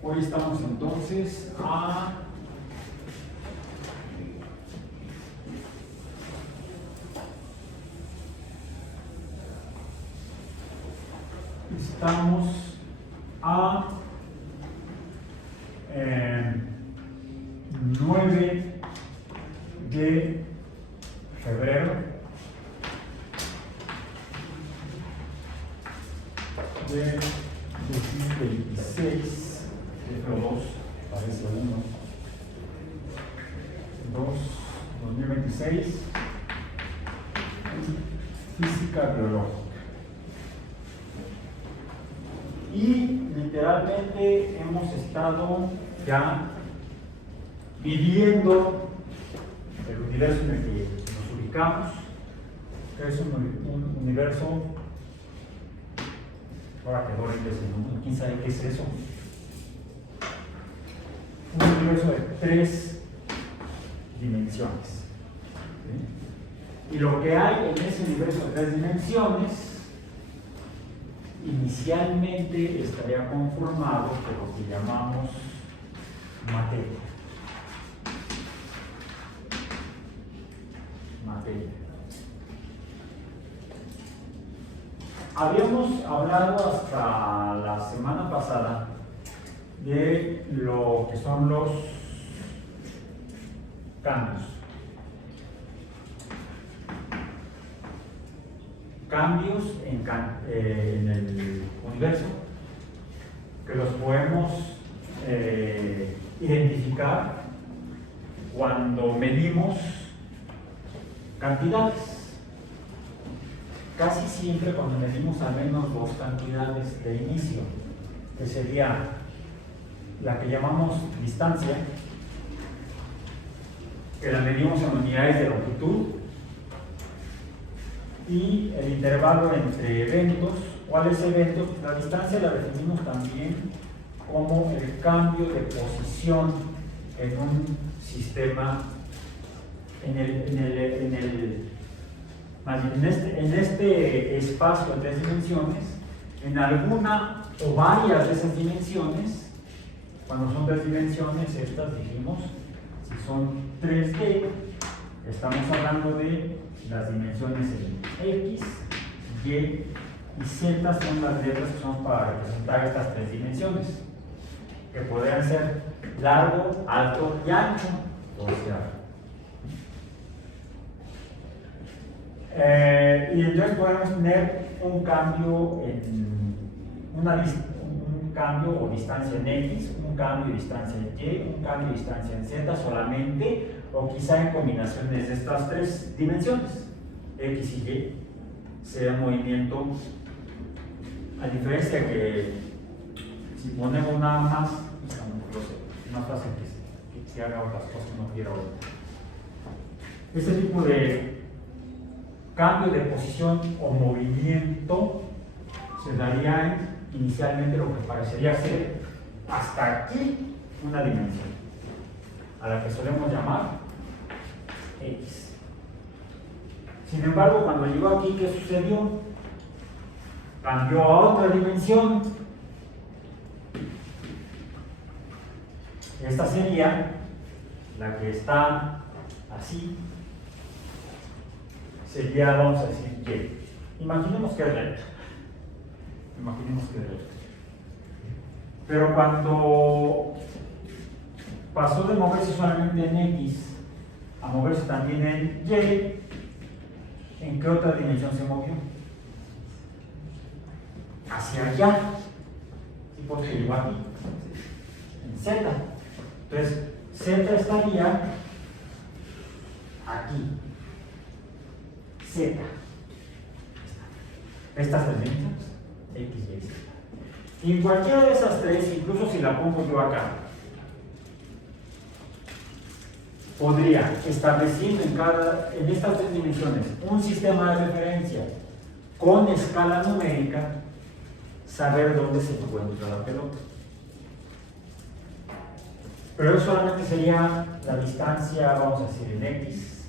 Hoy estamos entonces a estamos a 9 de febrero de 2026. F2, parece 1, 2026, física biológica. Y literalmente hemos estado ya viviendo el universo en el que nos ubicamos, que es un universo, ahora que Dorian dice, ¿quién sabe qué es eso? Un universo de 3 dimensiones. ¿Sí? Y lo que hay en ese universo de 3 dimensiones inicialmente estaría conformado por lo que llamamos materia. Habíamos hablado hasta la semana pasada de lo que son los cambios. Cambios en el universo que los podemos identificar cuando medimos cantidades. Casi siempre cuando medimos al menos 2 cantidades de inicio, que sería la que llamamos distancia, que la medimos en unidades de longitud, y el intervalo entre eventos. ¿Cuáles eventos? La distancia la definimos también como el cambio de posición en un sistema, en este espacio de 3 dimensiones, en alguna o varias de esas dimensiones. Cuando son 3 dimensiones, estas dijimos, si son 3D, estamos hablando de las dimensiones en X, Y y Z son las letras que son para representar estas 3 dimensiones, que podrían ser largo, alto y ancho, o sea. Y entonces podemos tener un cambio un cambio o distancia en X, un cambio de distancia en Y, un cambio de distancia en Z solamente, o quizá en combinaciones de estas 3 dimensiones, X y Y, sea movimiento, a diferencia que si ponemos nada más, es más fácil que se haga otras cosas que no quiero ahorita. Este tipo de cambio de posición o movimiento se daría inicialmente lo que parecería ser hasta aquí una dimensión, a la que solemos llamar X. Sin embargo, cuando llegó aquí, ¿qué sucedió? Cambió a otra dimensión. Esta sería la que está así. Sería, vamos a decir, Y. Imaginemos que es recta. Pero cuando pasó de moverse solamente en X a moverse también en Y, ¿en qué otra dimensión se movió? Hacia allá. ¿Sí? Porque llegó aquí. En Z. Entonces, Z estaría aquí. Z. Estas 3 dimensiones, X, Y, Z. Y en cualquiera de esas 3, incluso si la pongo yo acá, podría, estableciendo en estas 3 dimensiones un sistema de referencia con escala numérica, saber dónde se encuentra la pelota. Pero eso solamente sería la distancia, vamos a decir, en X,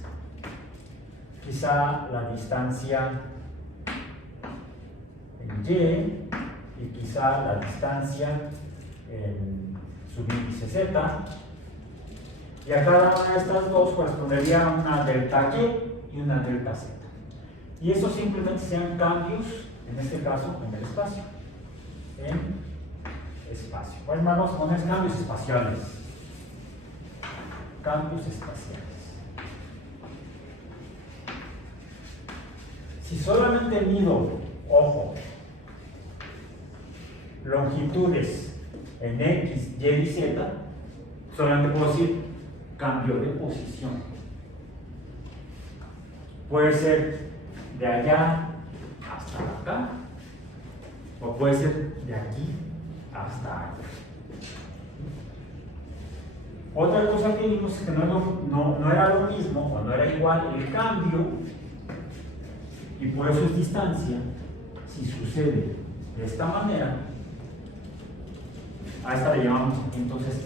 quizá la distancia en Y, y quizá la distancia el subíndice Z, y a cada una de estas dos correspondería una delta Y y una delta Z. Y eso simplemente sean cambios, en este caso, en el espacio. Pues vamos a poner cambios espaciales. Cambios espaciales. Si solamente mido, ojo, longitudes en X, Y y Z, solamente puedo decir cambio de posición. Puede ser de allá hasta acá, o puede ser de aquí hasta acá. Otra cosa que vimos es que no era lo mismo, o no era igual el cambio, y por eso es distancia. Si sucede de esta manera, a esta le llamamos, entonces,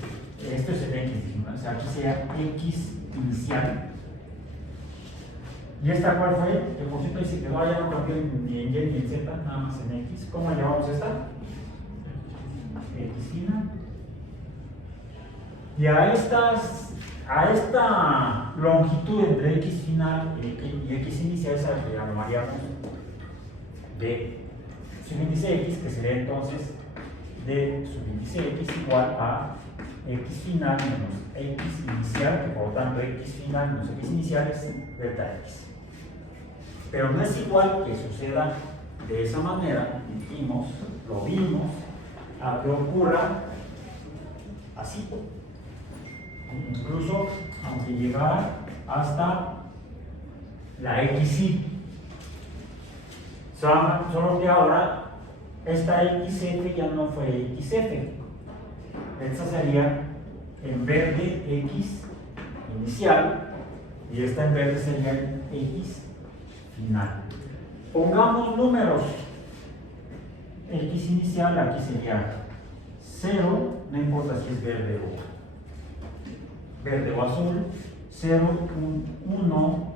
esto es el X, ¿no? O sea, aquí sería X inicial. ¿Y esta cuál fue? Que por cierto dice que no haya un cambio ni en Y ni en Z, nada más en X. ¿Cómo la llamamos esta? X final. Y a esta longitud entre X final y X inicial, esa que llamaríamos de subíndice X, que sería entonces de subíndice X igual a X final menos X inicial, que por lo tanto X final menos X inicial es delta X. Pero no es igual que suceda de esa manera, lo vimos, a que ocurra así. Incluso aunque llegara hasta la XY. Solo que ahora esta XF ya no fue XF. Esta sería en verde X inicial y esta en verde sería X final. Pongamos números. X inicial aquí sería 0, no importa si es verde o azul, 0.1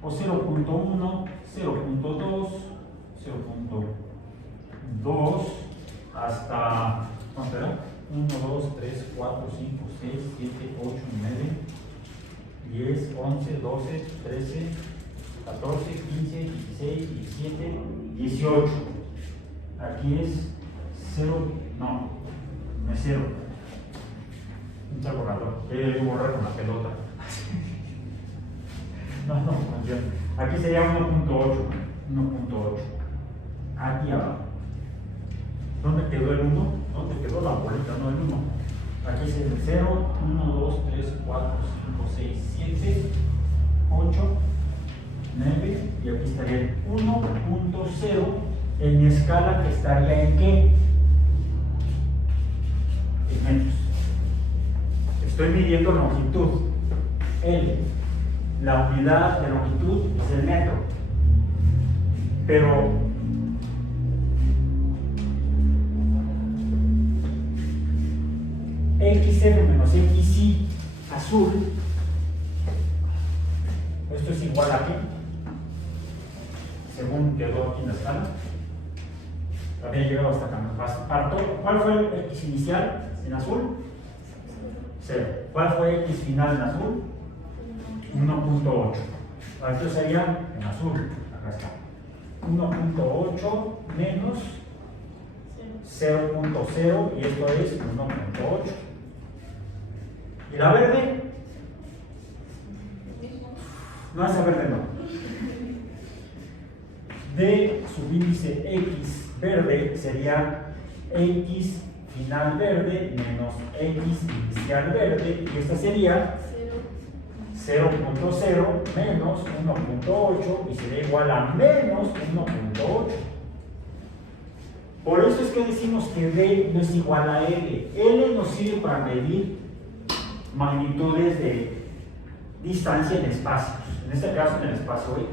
o 0.1, 0.2, 0.2 hasta, no, espera, 1, 2, 3, 4, 5, 6, 7, 8, 9, 10, 11, 12, 13, 14, 15, 16, 17, 18. Aquí es 0, no es 0. Un borrador, que hay que borrar con la pelota. No funciona. Aquí sería 1.8. Aquí abajo. ¿Dónde quedó el 1? ¿Dónde quedó la bolita? No, el 1. Aquí es el 0, 1, 2, 3, 4, 5, 6, 7, 8, 9. Y aquí estaría el 1.0 en mi escala, que estaría en ¿qué? En metros. Estoy midiendo longitud. La unidad de longitud es el metro. Pero XF menos XY azul, esto es igual a ¿qué? Según quedó aquí en la escala. Había llegado hasta acá. ¿Cuál fue el X inicial en azul? 0. ¿Cuál fue X final en azul? 1.8. Esto sería en azul. Acá está. 1.8 menos 0.0 y esto es 1.8. ¿Y la verde? No, esa verde no. De subíndice X verde sería X final verde menos X inicial verde, y esta sería 0.0 menos 1.8 y sería igual a menos 1.8. Por eso es que decimos que D no es igual a L. L nos sirve para medir magnitudes de distancia en espacios, en este caso en el espacio X.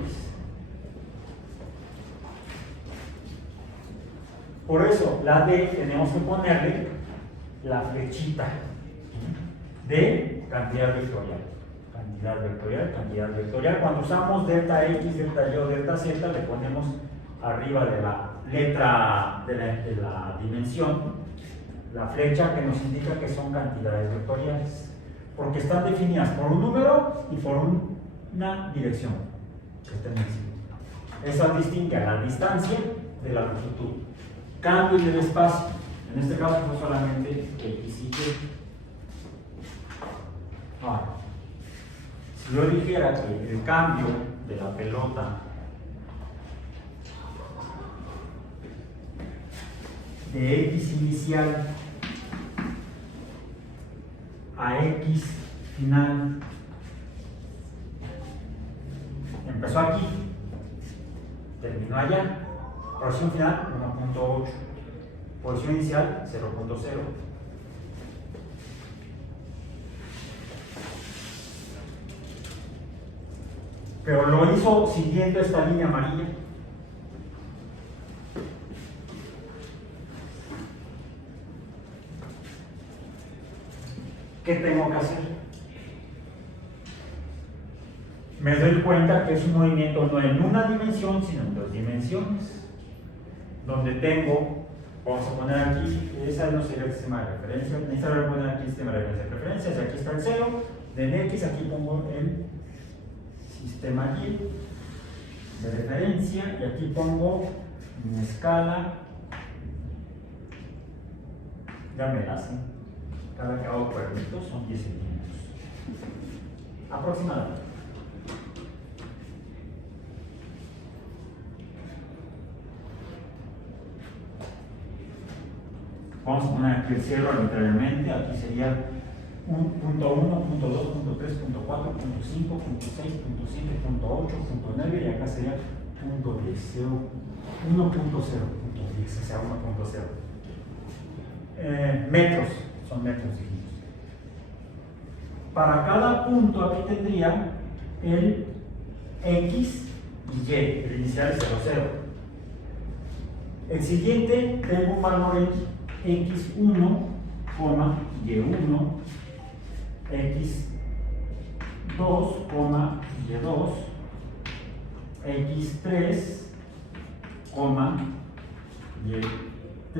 Por eso, la D tenemos que ponerle la flechita de cantidad vectorial. Cantidad vectorial. Cuando usamos delta X, delta Y o delta Z, le ponemos arriba de la letra de la dimensión la flecha que nos indica que son cantidades vectoriales, porque están definidas por un número y por una dirección que está en el sitio. Esa distingue a la distancia de la longitud. Cambio del espacio, en este caso fue solamente X y Y. Ahora, si yo dijera que el cambio de la pelota de X inicial a X final empezó aquí, terminó allá, posición final 1.8, posición inicial 0.0. Pero lo hizo siguiendo esta línea amarilla. ¿Qué tengo que hacer? Me doy cuenta que es un movimiento no en una dimensión, sino en dos dimensiones. Donde tengo, vamos a poner aquí, esa no sería el sistema de referencia, necesito poner aquí el sistema de referencias, aquí está el 0, de X, aquí pongo el sistema Y de referencia, y aquí pongo mi escala, ya me la hacen, cada cabo cuadrito son 10 centímetros aproximadamente. Vamos a poner aquí el 0 arbitrariamente, aquí sería punto 1, punto 2, punto 3, punto 4, punto 5, punto 6, punto 7, punto 8, punto 9, y acá sería punto 10, 1.0, punto 10, o sea 1.0. Metros, son metros dijimos. Para cada punto aquí tendría el X y Y, el inicial es 0, 0. El siguiente tengo un valor en X1, Y1, X2, Y2, X3, Y3,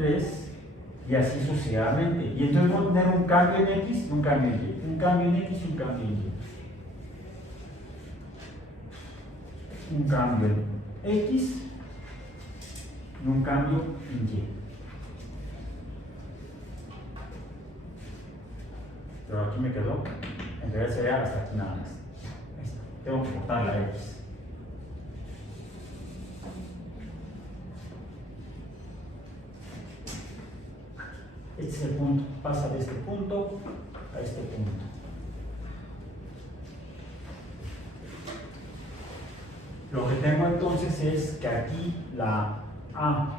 y así sucesivamente. Y entonces voy a tener un cambio en X y un cambio en Y, un cambio en X y un cambio en Y. Un cambio en X y un cambio en Y. Pero aquí me quedó, en realidad sería hasta aquí nada más. Tengo que cortar la X. Este es el punto, pasa de este punto a este punto. Lo que tengo entonces es que aquí la A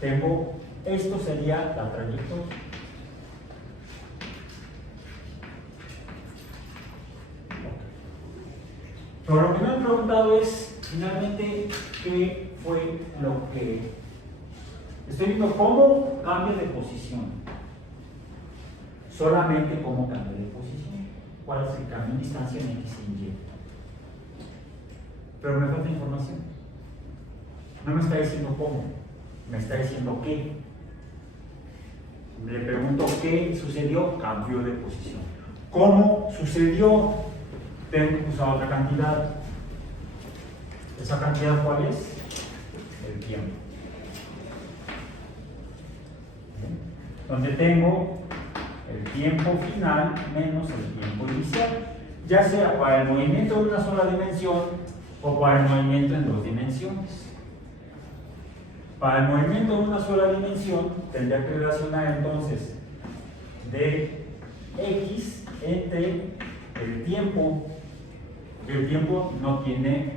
tengo, esto sería la trayectoria. Pero lo que me han preguntado es finalmente qué fue lo que estoy viendo, cómo cambio de posición. Solamente cómo cambio de posición. ¿Cuál es el cambio en distancia en X y Y? Pero me falta información. No me está diciendo cómo, me está diciendo qué. Le pregunto qué sucedió, cambio de posición. ¿Cómo sucedió? Tengo que usar otra cantidad. ¿Esa cantidad cuál es? El tiempo. Donde tengo el tiempo final menos el tiempo inicial, ya sea para el movimiento de una sola dimensión o para el movimiento en dos dimensiones. Para el movimiento de una sola dimensión tendría que relacionar entonces de X entre el tiempo. El tiempo no tiene,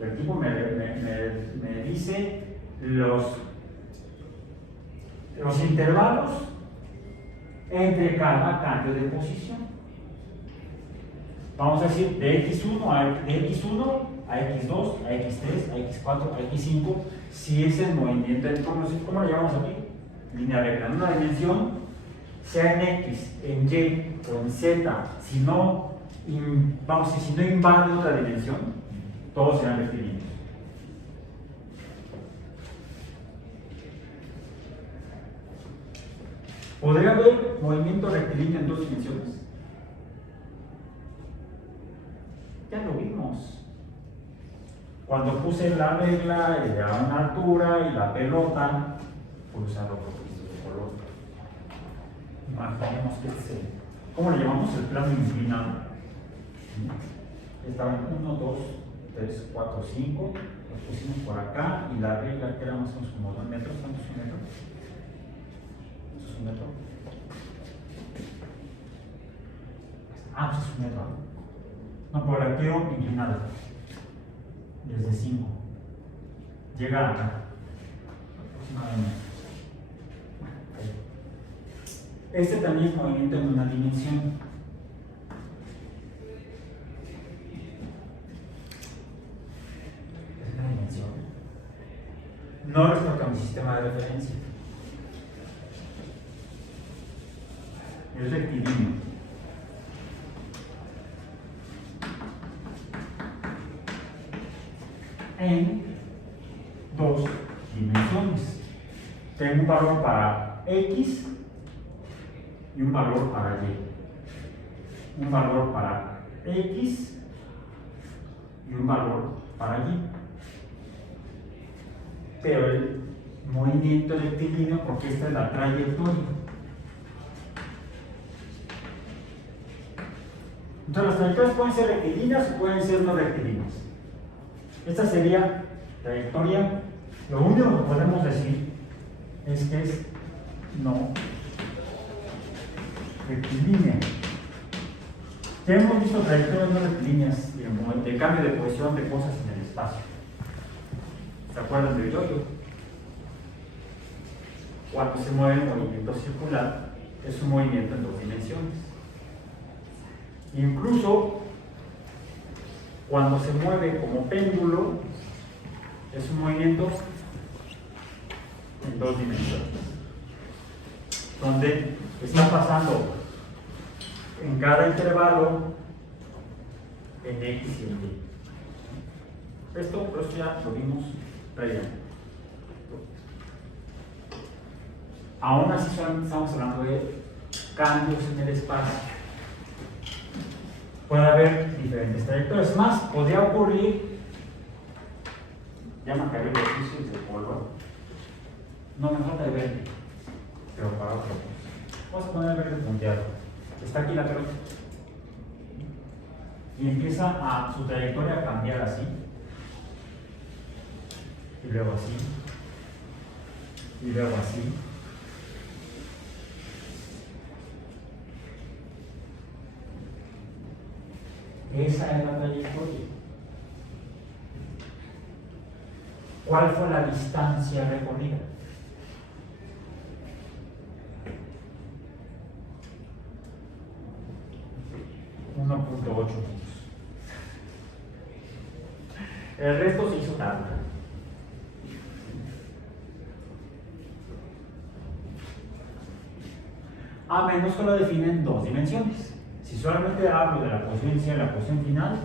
el tiempo me dice los intervalos entre cada cambio de posición. Vamos a decir de X1 a X2, a X3, a X4, a X5, si es el movimiento, ¿cómo lo llamamos aquí? Línea recta, en una dimensión, sea en X, en Y o en Z, si no, vamos a decir, si no invade otra dimensión, todos serán rectilíneos. ¿Podría haber movimiento rectilíneo en dos dimensiones? Ya lo vimos. Cuando puse la regla a una altura y la pelota, por usar otro piso de color. Imaginemos que ¿cómo le llamamos? El plano inclinado. Estaban 1, 2, 3, 4, 5. Los pusimos por acá y la regla que era más o menos como 2 metros. ¿Cuánto es un metro? ¿Eso es un metro? Ah, pues es un metro. No, pero la quiero inclinada. Desde 5. Llega acá. Aproximadamente. Este también es movimiento en una dimensión. Es una dimensión. No respecto a mi sistema de referencia. Es rectilíneo. En dos dimensiones. Tengo un valor para X y un valor para Y. Un valor para X y un valor para Y. Pero el movimiento rectilíneo, porque esta es la trayectoria. Entonces las trayectorias pueden ser rectilíneas o pueden ser no rectilíneas. Esta sería trayectoria. Lo único que podemos decir es que es no rectilínea. Ya hemos visto trayectorias no rectilíneas de cambio de posición de cosas en el espacio. ¿Se acuerdan del yo-yo? Cuando se mueve el movimiento circular, es un movimiento en dos dimensiones. Incluso cuando se mueve como péndulo, es un movimiento en dos dimensiones, donde está pasando en cada intervalo en X y en Y. Esto ya lo vimos previamente. Aún así estamos hablando de cambios en el espacio. Puede haber diferentes trayectorias. Más, podría ocurrir, ya me acabé los pisos de polvo. No me falta de verde, pero para otro. Vamos a poner verde punteado. Está aquí la pelota. Y empieza su trayectoria a cambiar así. Y luego así. Y luego así. Esa es la trayectoria. ¿Cuál fue la distancia recorrida? .8 metros. El resto se hizo tabla. A menos que lo definen en dos dimensiones. Si solamente hablo de la posición inicial y la posición final,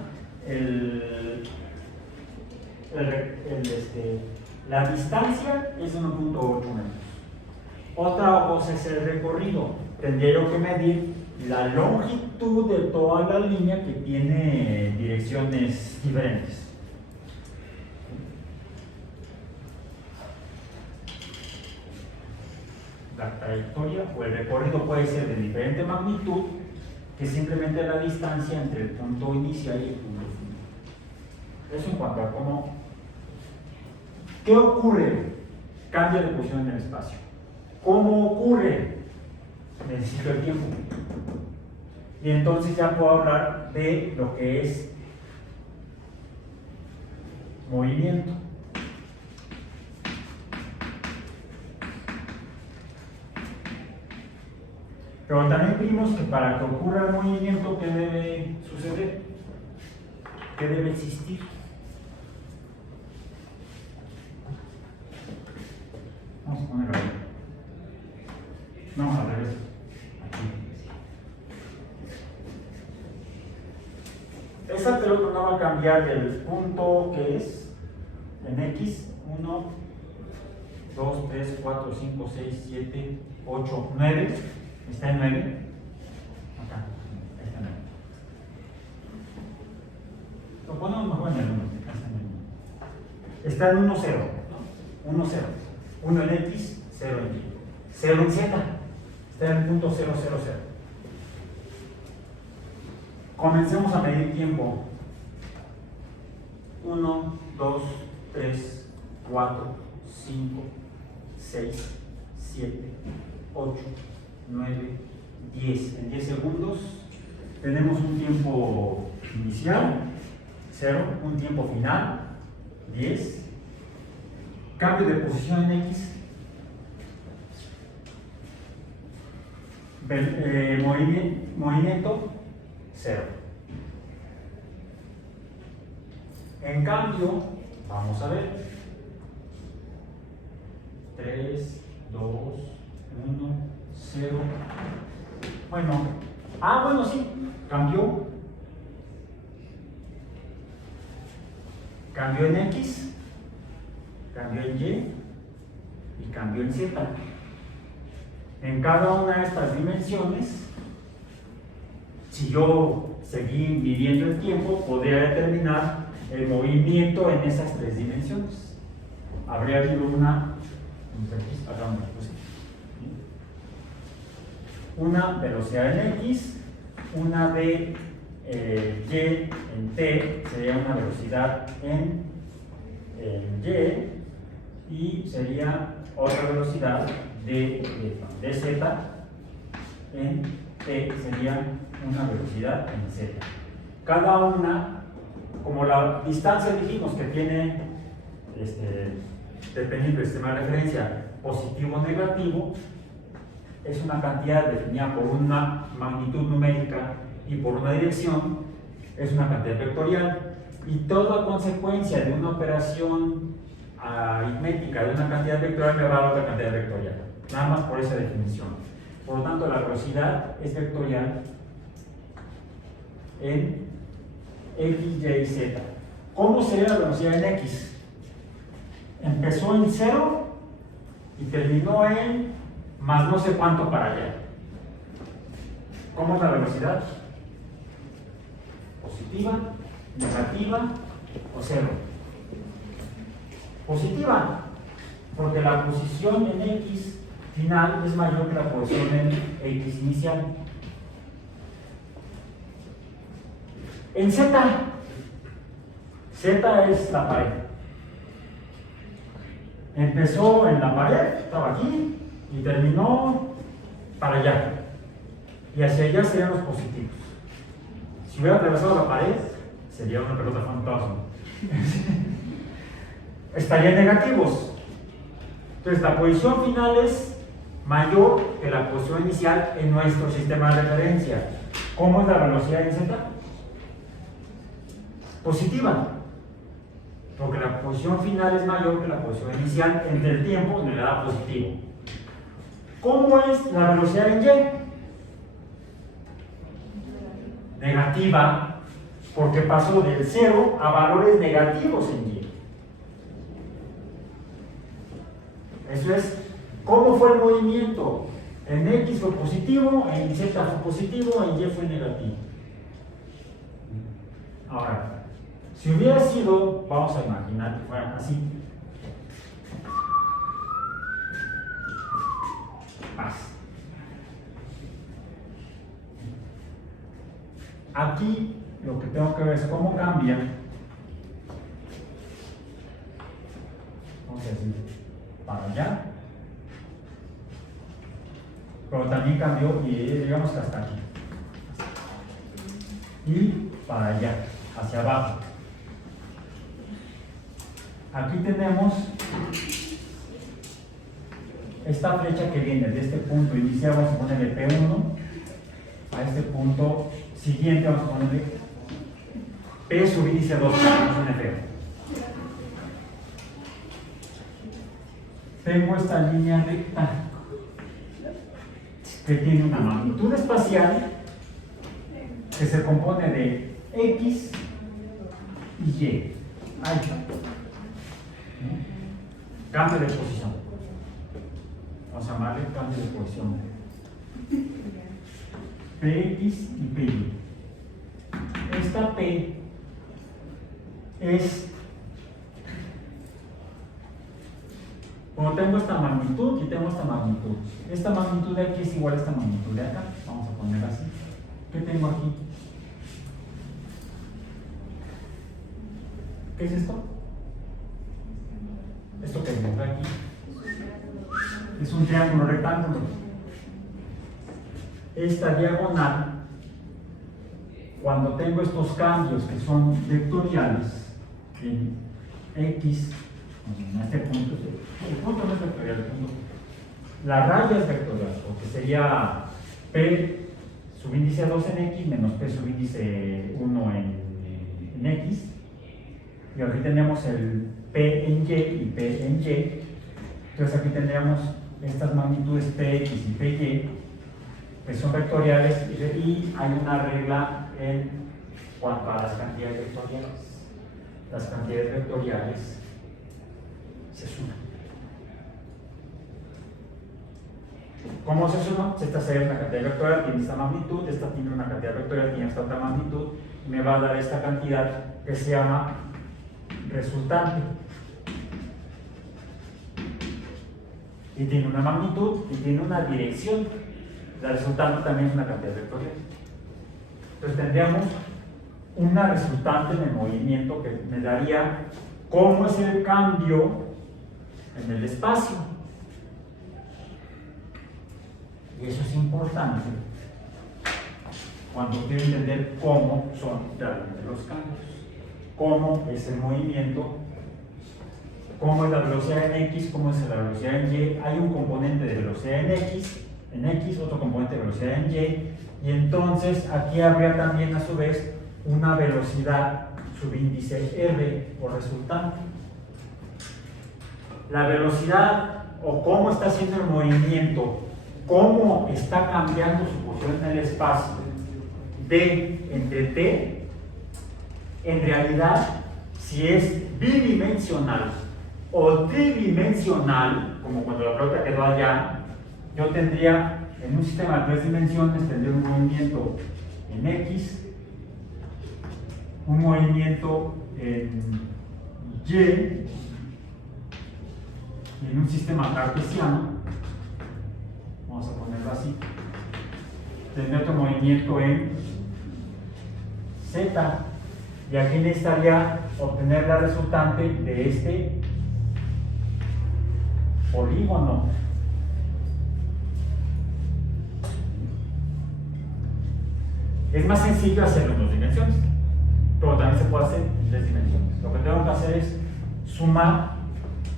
la distancia es 1.8 metros. Otra cosa es el recorrido. Tendría yo que medir la longitud de toda la línea que tiene direcciones diferentes. La trayectoria o el recorrido puede ser de diferente magnitud que simplemente la distancia entre el punto inicial y el punto final. Eso en cuanto a cómo. ¿Qué ocurre? Cambia de posición en el espacio. ¿Cómo ocurre? Necesito el tiempo. Y entonces ya puedo hablar de lo que es movimiento. Pero también vimos que para que ocurra el movimiento, ¿qué debe suceder? ¿Qué debe existir? Vamos a ponerlo ahí. No, al revés. Aquí. Esa pelota no va a cambiar del punto que es en X, 1, 2, 3, 4, 5, 6, 7, 8, 9. ¿Está en 9? Acá. Ahí está 9. Lo ponemos mejor en el 1. Está en 1, 0. 1, 0. 1 en X, 0 en Y. 0 en Z. Está en el punto 0, 0, 0. Comencemos a medir tiempo. 1, 2, 3, 4, 5, 6, 7, 8, 9, 10. En 10 segundos tenemos un tiempo inicial, 0, un tiempo final, 10. Cambio de posición en X. Movimiento, 0. En cambio, vamos a ver. 3, 2, 1, 0. Bueno, sí, cambió. Cambió en X, cambió en Y y cambió en Z. En cada una de estas dimensiones, si yo seguí midiendo el tiempo, podría determinar el movimiento en esas tres dimensiones. Habría habido una velocidad en X, una de Y en T, sería una velocidad en Y, y sería otra velocidad de Z en T, sería una velocidad en Z. Cada una, como la distancia dijimos que tiene, dependiendo del sistema de referencia, positivo o negativo, es una cantidad definida por una magnitud numérica y por una dirección, es una cantidad vectorial, y toda consecuencia de una operación aritmética de una cantidad vectorial me va a dar otra cantidad vectorial, nada más por esa definición. Por lo tanto, la velocidad es vectorial en X, Y y Z. ¿Cómo sería la velocidad en X? Empezó en 0 y terminó en más no sé cuánto para allá. ¿Cómo es la velocidad? ¿Positiva, negativa o 0? Positiva, porque la posición en X final es mayor que la posición en X inicial. En Z, Z es la pared. Empezó en la pared, estaba aquí, y terminó para allá. Y hacia allá serían los positivos. Si hubiera atravesado la pared, sería una pelota fantasma. Estarían negativos. Entonces la posición final es mayor que la posición inicial en nuestro sistema de referencia. ¿Cómo es la velocidad en Z? Positiva, porque la posición final es mayor que la posición inicial entre el tiempo en el lado positivo. ¿Cómo es la velocidad en Y? Negativa, porque pasó del 0 a valores negativos en Y. Eso es, ¿cómo fue el movimiento? En X fue positivo, en Z fue positivo, en Y fue negativo. Ahora, si hubiera sido, vamos a imaginar que fuera así. Aquí lo que tengo que ver es cómo cambia. Vamos a decir, para allá. Pero también cambió y digamos que hasta aquí. Y para allá, hacia abajo. Aquí tenemos esta flecha que viene de este punto inicial, vamos a ponerle P1, a este punto siguiente vamos a ponerle P subíndice 2, es un efecto. Tengo esta línea recta que tiene una magnitud espacial que se compone de X y Y. Ahí está. Cambio de posición. Vamos a llamarle cambio de posición. Px y Py. Esta P es, como tengo esta magnitud y tengo esta magnitud. Esta magnitud de aquí es igual a esta magnitud de acá. Vamos a poner así. ¿Qué tengo aquí? ¿Qué es esto? Esto que tengo aquí es un triángulo rectángulo. Esta diagonal, cuando tengo estos cambios que son vectoriales en X, en este punto, el punto no es vectorial, el punto, la raya es vectorial, porque sería P subíndice 2 en X menos P subíndice 1 en X, y aquí tenemos el P en Y y P en Y. Entonces aquí tendríamos estas magnitudes Px y Py, que son vectoriales, y hay una regla en cuanto a las cantidades vectoriales. Las cantidades vectoriales se suman. ¿Cómo se suman? Esta sería una cantidad vectorial, tiene esta magnitud, esta tiene una cantidad vectorial, tiene esta otra magnitud, y me va a dar esta cantidad que se llama resultante. Y tiene una magnitud y tiene una dirección. La resultante también es una cantidad vectorial. Entonces tendríamos una resultante en el movimiento que me daría cómo es el cambio en el espacio. Y eso es importante cuando quiero entender cómo son realmente los cambios. Cómo es el movimiento, cómo es la velocidad en X, cómo es la velocidad en Y. Hay un componente de velocidad en X, otro componente de velocidad en Y, y entonces aquí habría también a su vez una velocidad subíndice R o resultante. La velocidad o cómo está haciendo el movimiento, cómo está cambiando su posición en el espacio D entre T, en realidad, si es bidimensional o tridimensional, como cuando la pelota quedó allá, yo tendría en un sistema de 3 dimensiones, tendría un movimiento en X, un movimiento en Y, y en un sistema cartesiano, vamos a ponerlo así, tendría otro movimiento en Z. Y aquí necesitaría obtener la resultante de este polígono. Es más sencillo hacerlo en 2 dimensiones, pero también se puede hacer en 3 dimensiones. Lo que tengo que hacer es sumar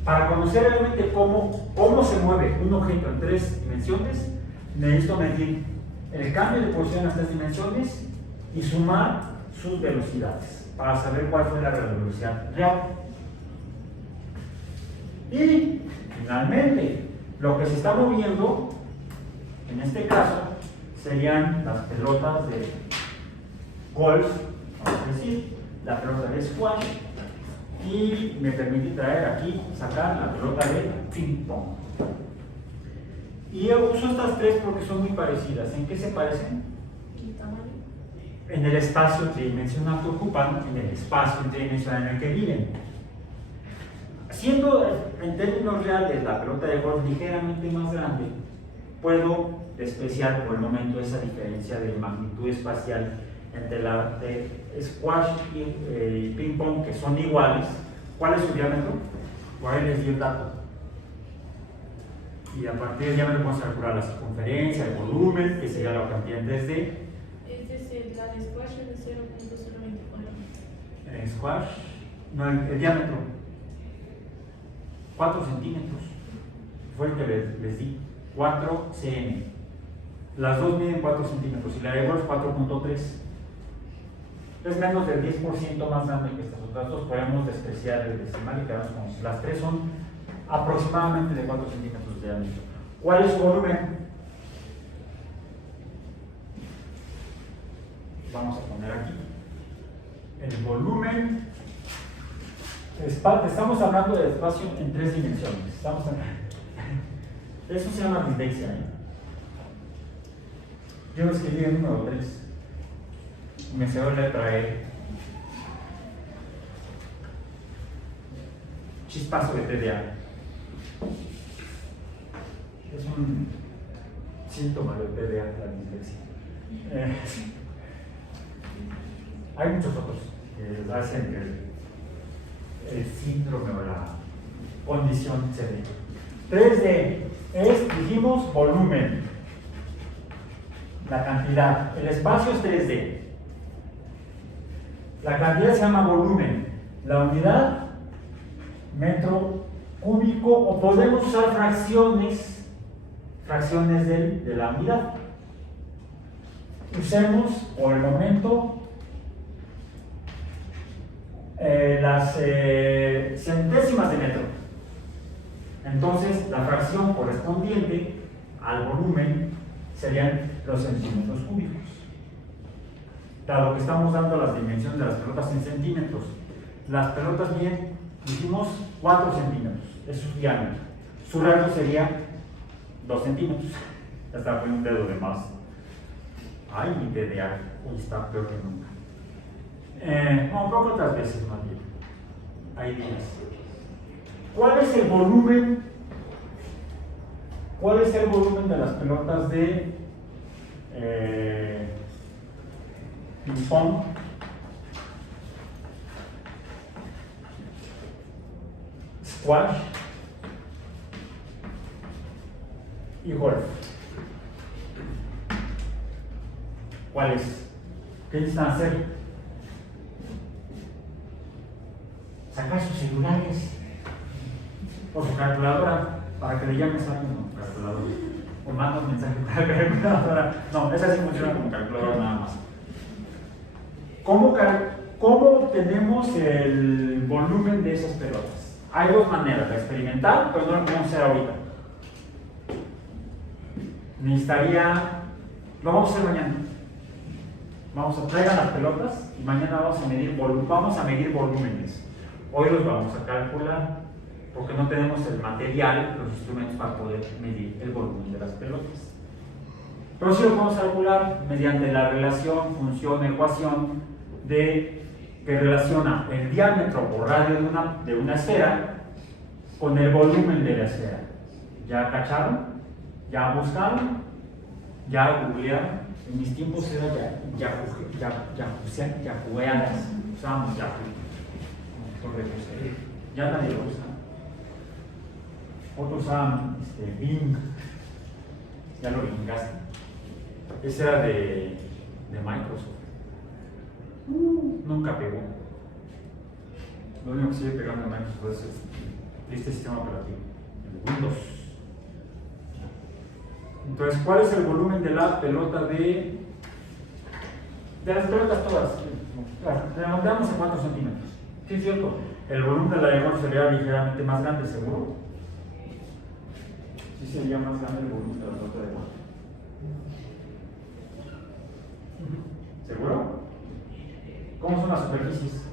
para conocer realmente cómo se mueve un objeto en 3 dimensiones. Necesito medir el cambio de posición en las 3 dimensiones y sumar sus velocidades para saber cuál fue la velocidad real. Y finalmente, lo que se está moviendo en este caso serían las pelotas de golf, vamos a decir, la pelota de squash, y me permite traer aquí, sacar la pelota de ping pong. Y yo uso estas 3 porque son muy parecidas. ¿En qué se parecen? En el espacio tridimensional que ocupan, en el espacio tridimensional en el que viven. Siendo en términos reales la pelota de golf ligeramente más grande, puedo despreciar por el momento esa diferencia de magnitud espacial entre la de squash y ping pong, que son iguales. ¿Cuál es su diámetro? Por ahí les di el dato. Y a partir del diámetro podemos calcular la circunferencia, el volumen, que sería la cantidad en 3D. La de squash es de 0.024. El squash, no, el diámetro, 4 centímetros, fue el que les di, 4 cm. Las dos miden 4 centímetros y la de golf 4.3. Es menos del 10% más grande que estas otras dos. Podemos despreciar el decimal y quedarnos con eso. Las 3 son aproximadamente de 4 centímetros de diámetro. ¿Cuál es su volumen? Vamos a poner aquí el volumen. Estamos hablando de espacio en 3 dimensiones. Eso se llama dislexia, ¿eh? Yo escribí el número 3. Me se la letra E. Chispazo de TDA. Es un síntoma del TDA, la dislexia. Hay muchos otros que hacen que el síndrome o la condición se dé. 3D es, dijimos, volumen, la cantidad. El espacio es 3D. La cantidad se llama volumen. La unidad, metro cúbico, o podemos usar fracciones de la unidad. Usemos por el momento las centésimas de metro. Entonces, la fracción correspondiente al volumen serían los centímetros cúbicos. Dado que estamos dando las dimensiones de las pelotas en centímetros, las pelotas miden, dijimos, 4 centímetros, es su diámetro. Su radio sería 2 centímetros. Ya está poniendo un dedo de más. Ay, mi TDA, hoy está peor que nunca. Un poco otras veces más bien. Ahí tienes. ¿Cuál es el volumen? ¿Cuál es el volumen de las pelotas de ping-pong? Squash y golf. ¿Cuál es? ¿Qué necesitan hacer? Sacar sus celulares o su calculadora para que le llames a alguien con calculadora o manda un mensaje para la calculadora. No, esa sí funciona como calculadora nada más. ¿Cómo obtenemos el volumen de esas pelotas? Hay dos maneras, la experimental, pero no lo podemos hacer ahorita. Lo vamos a hacer mañana. Vamos a traer las pelotas y mañana vamos a medir volúmenes. Hoy los vamos a calcular porque no tenemos el material, los instrumentos para poder medir el volumen de las pelotas. Pero sí lo podemos calcular mediante la relación, función, ecuación que relaciona el diámetro o radio de una esfera con el volumen de la esfera. ¿Ya cacharon? ¿Ya buscaron? ¿Ya googlearon? En mis tiempos era yahueanas, usábamos Yahoo. Ya nadie lo usa. Otros usaban Bing, ya lo bingaste. Ese era de Microsoft. Nunca pegó. Lo único que sigue pegando en Microsoft es este sistema operativo, el Windows. Entonces, ¿cuál es el volumen de la pelota de las pelotas todas? Remontamos a 4 centímetros. Sí, es cierto. El volumen de la de golf sería ligeramente más grande, ¿seguro? Sí sería más grande el volumen de la pelota de golf. ¿Seguro? ¿Cómo son las superficies?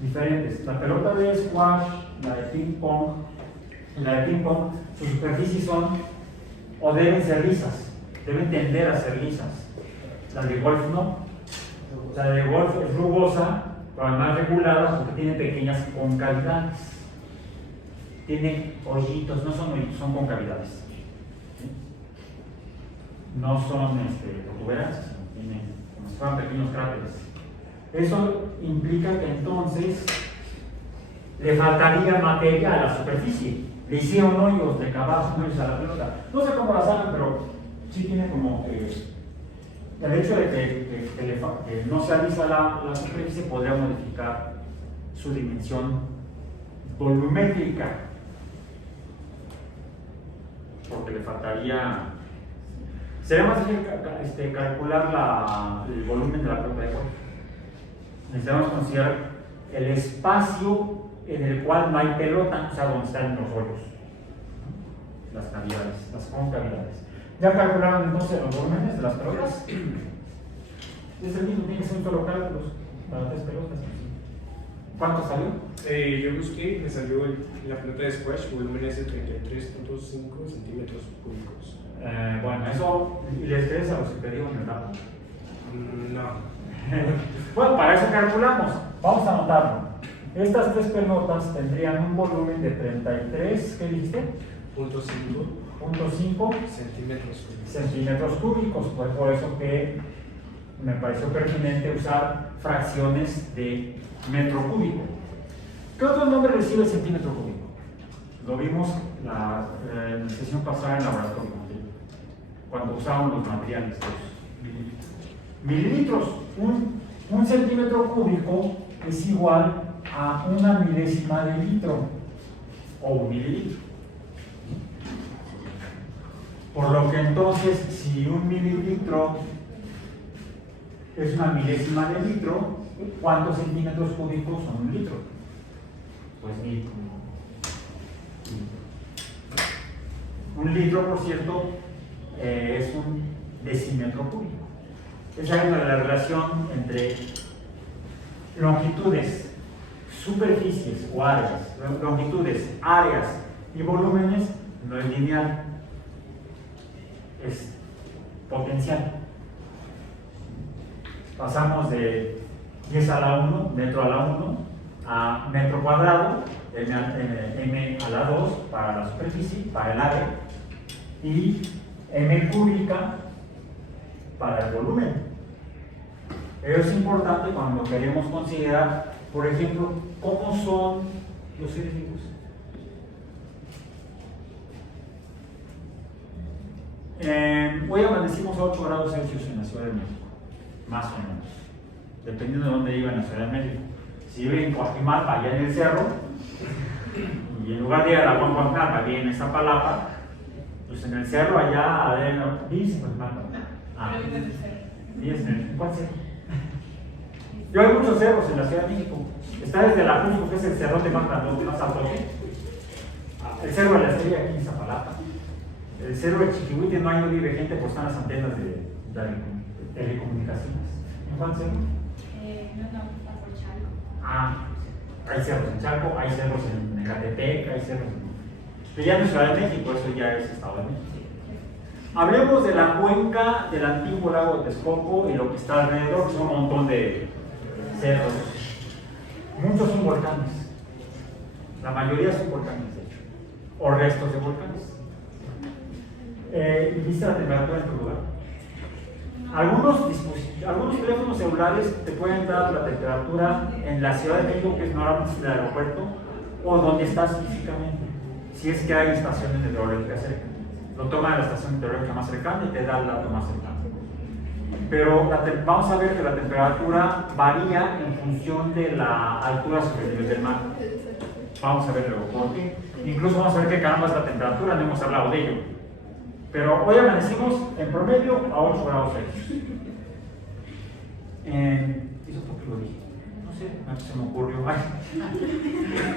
Diferentes. La pelota de squash, la de ping pong, sus superficies son o deben ser lisas, deben tender a ser lisas. La de golf no. La de golf es rugosa, pero además regulada porque tiene pequeñas concavidades. Tiene hoyitos, no son hoyitos, son concavidades. ¿Sí? No son protuberancias, tienen como si fueran pequeños cráteres. Eso implica que entonces le faltaría materia a la superficie. Le hicieron hoyos, le cavaron hoyos a la pelota. No sé cómo las hagan, pero sí tiene como el hecho de que no sea lisa la superficie podría modificar su dimensión volumétrica, porque le faltaría. Sería más difícil calcular el volumen de la pelota de golf. Necesitamos considerar el espacio en el cual no hay pelota, o sea, donde están los hoyos, las cavidades, las concavidades. ¿Ya calcularon entonces los volúmenes de las pelotas? Es el mismo, tiene que ser un solo cálculo para 3 pelotas. ¿Cuánto salió? Yo busqué, me salió la pelota de squash, volúmenes de 33.5 centímetros cúbicos. Bueno, eso, ¿y les crees a los que te digo en el dato? No. Bueno, para eso calculamos. Vamos a anotarlo. Estas tres pelotas tendrían un volumen de 33, ¿qué dijiste? 0.5 centímetros cúbicos. Pues por eso que me pareció pertinente usar fracciones de metro cúbico. ¿Qué otro nombre recibe el centímetro cúbico? Lo vimos en la sesión pasada en laboratorio, cuando usábamos los materiales, los mililitros. Un centímetro cúbico es igual a una milésima de litro o un mililitro. Por lo que entonces, si un mililitro es una milésima de litro, ¿cuántos centímetros cúbicos son un litro? Pues 1000. Un litro, por cierto, es un decímetro cúbico. Esa es la relación entre longitudes, superficies o áreas, longitudes, áreas y volúmenes no es lineal, es potencial. Pasamos de 10 a la 1, metro a la 1, a metro cuadrado, m a la 2 para la superficie, para el área, y m cúbica para el volumen. Eso es importante cuando queremos considerar, por ejemplo, cómo son los seres vivos. Hoy amanecimos a 8 grados Celsius en la Ciudad de México, más o menos, dependiendo de dónde viva en la Ciudad de México. Si vive en Coajimalpa, allá en el cerro, y en lugar de ir a la Guanguancalpa, vive en Iztapalapa, pues en el cerro allá adentro, ¿vives en Coajimalpa? ¿Vives en el cuál cerro? Yo hay muchos cerros en la Ciudad de México. Está desde la Jusco, que es el cerrote más grande, más alto. El cerro de la Estrella aquí en Iztapalapa. El cerro de Chiquihuite no vive gente, pues están las antenas de telecomunicaciones. ¿En cuál cerro? Por Chalco. Hay cerros en Chalco, hay cerros en Ecatepec, hay cerros en... Pero ya en Ciudad de México, eso ya es Estado de México. Hablemos de la cuenca del antiguo lago de Texcoco y lo que está alrededor, que son un montón de cerros. Muchos son volcanes. La mayoría son volcanes, de hecho, o restos de volcanes. ¿Viste la temperatura en tu lugar? Algunos teléfonos celulares te pueden dar la temperatura en la Ciudad de México, que es normalmente el aeropuerto, o donde estás físicamente, si es que hay estaciones meteorológicas cerca. Lo toma de la estación meteorológica más cercana y te da el dato más cercano. Pero vamos a ver que la temperatura varía en función de la altura sobre el nivel del mar. Vamos a ver luego por qué. Incluso vamos a ver qué caramba es la temperatura, no hemos hablado de ello. Pero hoy amanecimos en promedio a 8 grados Celsius. ¿Eso por qué lo dije? No sé, se me ocurrió. Ay,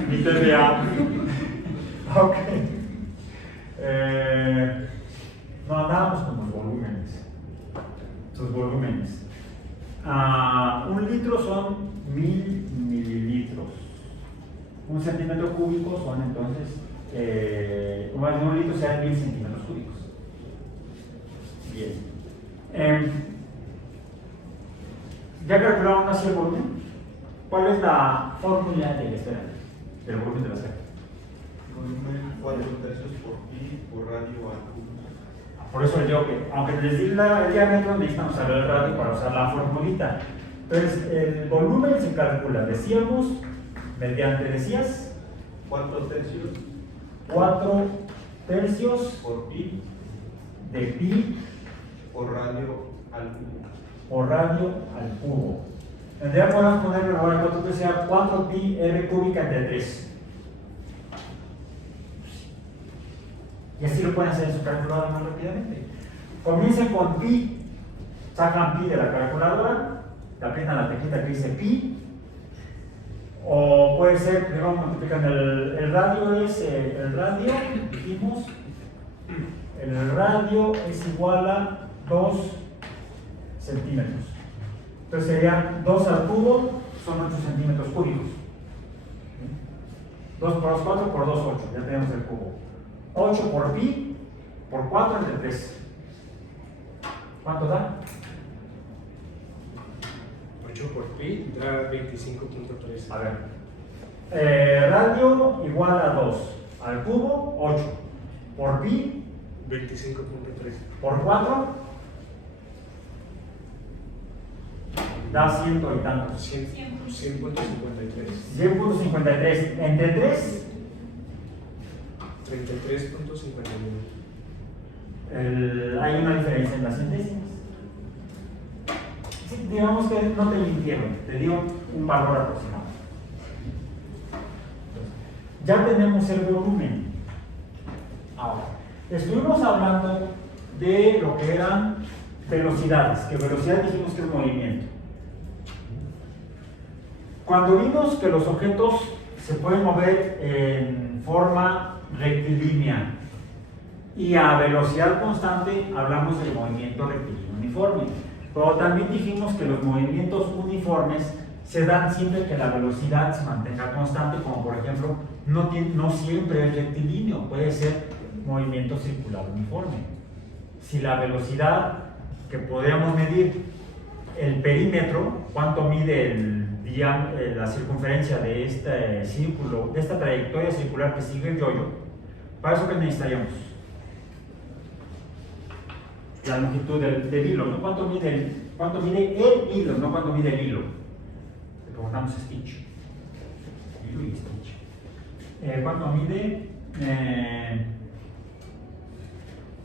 ni te vea. Ok. No andábamos con los volúmenes. Los volúmenes. Un litro son 1000 mililitros. Un centímetro cúbico son entonces, un litro sean 1000 centímetros cúbicos. Bien. ¿Ya calcularon así el volumen? ¿Cuál es la fórmula de la esfera? Del volumen de la esfera. Volumen 4 tercios por pi por radio al cubo. Por eso les digo que, aunque les di el diámetro, necesitamos saber el radio para usar la formulita. Entonces, el volumen se calcula, decíamos, mediante, decías, 4 tercios 4 tercios por pi de pi por radio al cubo. por radio al cubo. Ya podemos ponerlo ahora 4 que sea 4 pi r cúbica entre 3. Y así lo pueden hacer en su calculadora más rápidamente. Comiencen con pi, sacan pi de la calculadora, le aprietan la teclita que dice pi, o puede ser, primero multiplican el radio, dijimos, el radio es igual a 2 centímetros. Entonces sería 2 al cubo, son 8 centímetros cúbicos. 2 por 2, 4 por 2, 8. Ya tenemos el cubo. 8 por pi por 4 entre 3. ¿Cuánto da? 8 por pi da 25.3. A ver. Radio igual a 2. Al cubo, 8. Por pi, 25.3. por 4, da 100 y tantos. 100.53. 100.53. Entre 3, 33.51. hay una diferencia en las centésimas. Sí, digamos que no te mintieron, te dio un valor aproximado. Ya tenemos el volumen. Ahora, estuvimos hablando de lo que eran velocidades, que velocidad dijimos que es movimiento. Cuando vimos que los objetos se pueden mover en forma rectilínea y a velocidad constante, hablamos del movimiento rectilíneo uniforme. Pero también dijimos que los movimientos uniformes se dan siempre que la velocidad se mantenga constante, como por ejemplo, no siempre es rectilíneo, puede ser movimiento circular uniforme. Si la velocidad que podríamos medir, el perímetro, cuánto mide la circunferencia de este círculo, de esta trayectoria circular que sigue el yoyo, ¿para eso qué necesitaríamos? La longitud del hilo, ¿no? ¿Cuánto mide el hilo, no cuánto mide el hilo? Le preguntamos Stitch. Hilo y Stitch. ¿Cuánto mide?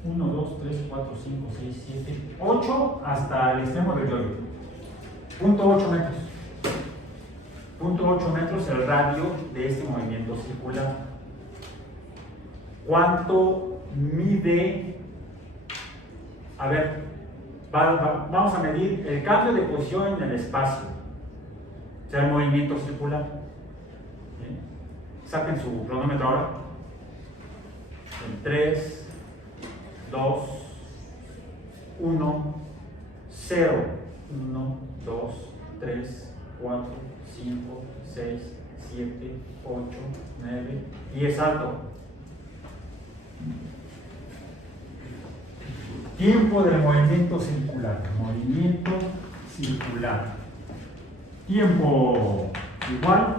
1, 2, 3, 4, 5, 6, 7, 8 hasta el extremo del yoyo. 0.8 metros. 0.8 metros el radio de este movimiento circular. ¿Cuánto mide? A ver, vamos a medir el cambio de posición en el espacio, o sea, el movimiento circular. ¿Bien? Saquen su cronómetro ahora. En 3, 2, 1, 0, 1, 2, 3, 4, 5, 6, 7, 8, 9, 10 alto. Tiempo del movimiento circular. Movimiento circular. Tiempo igual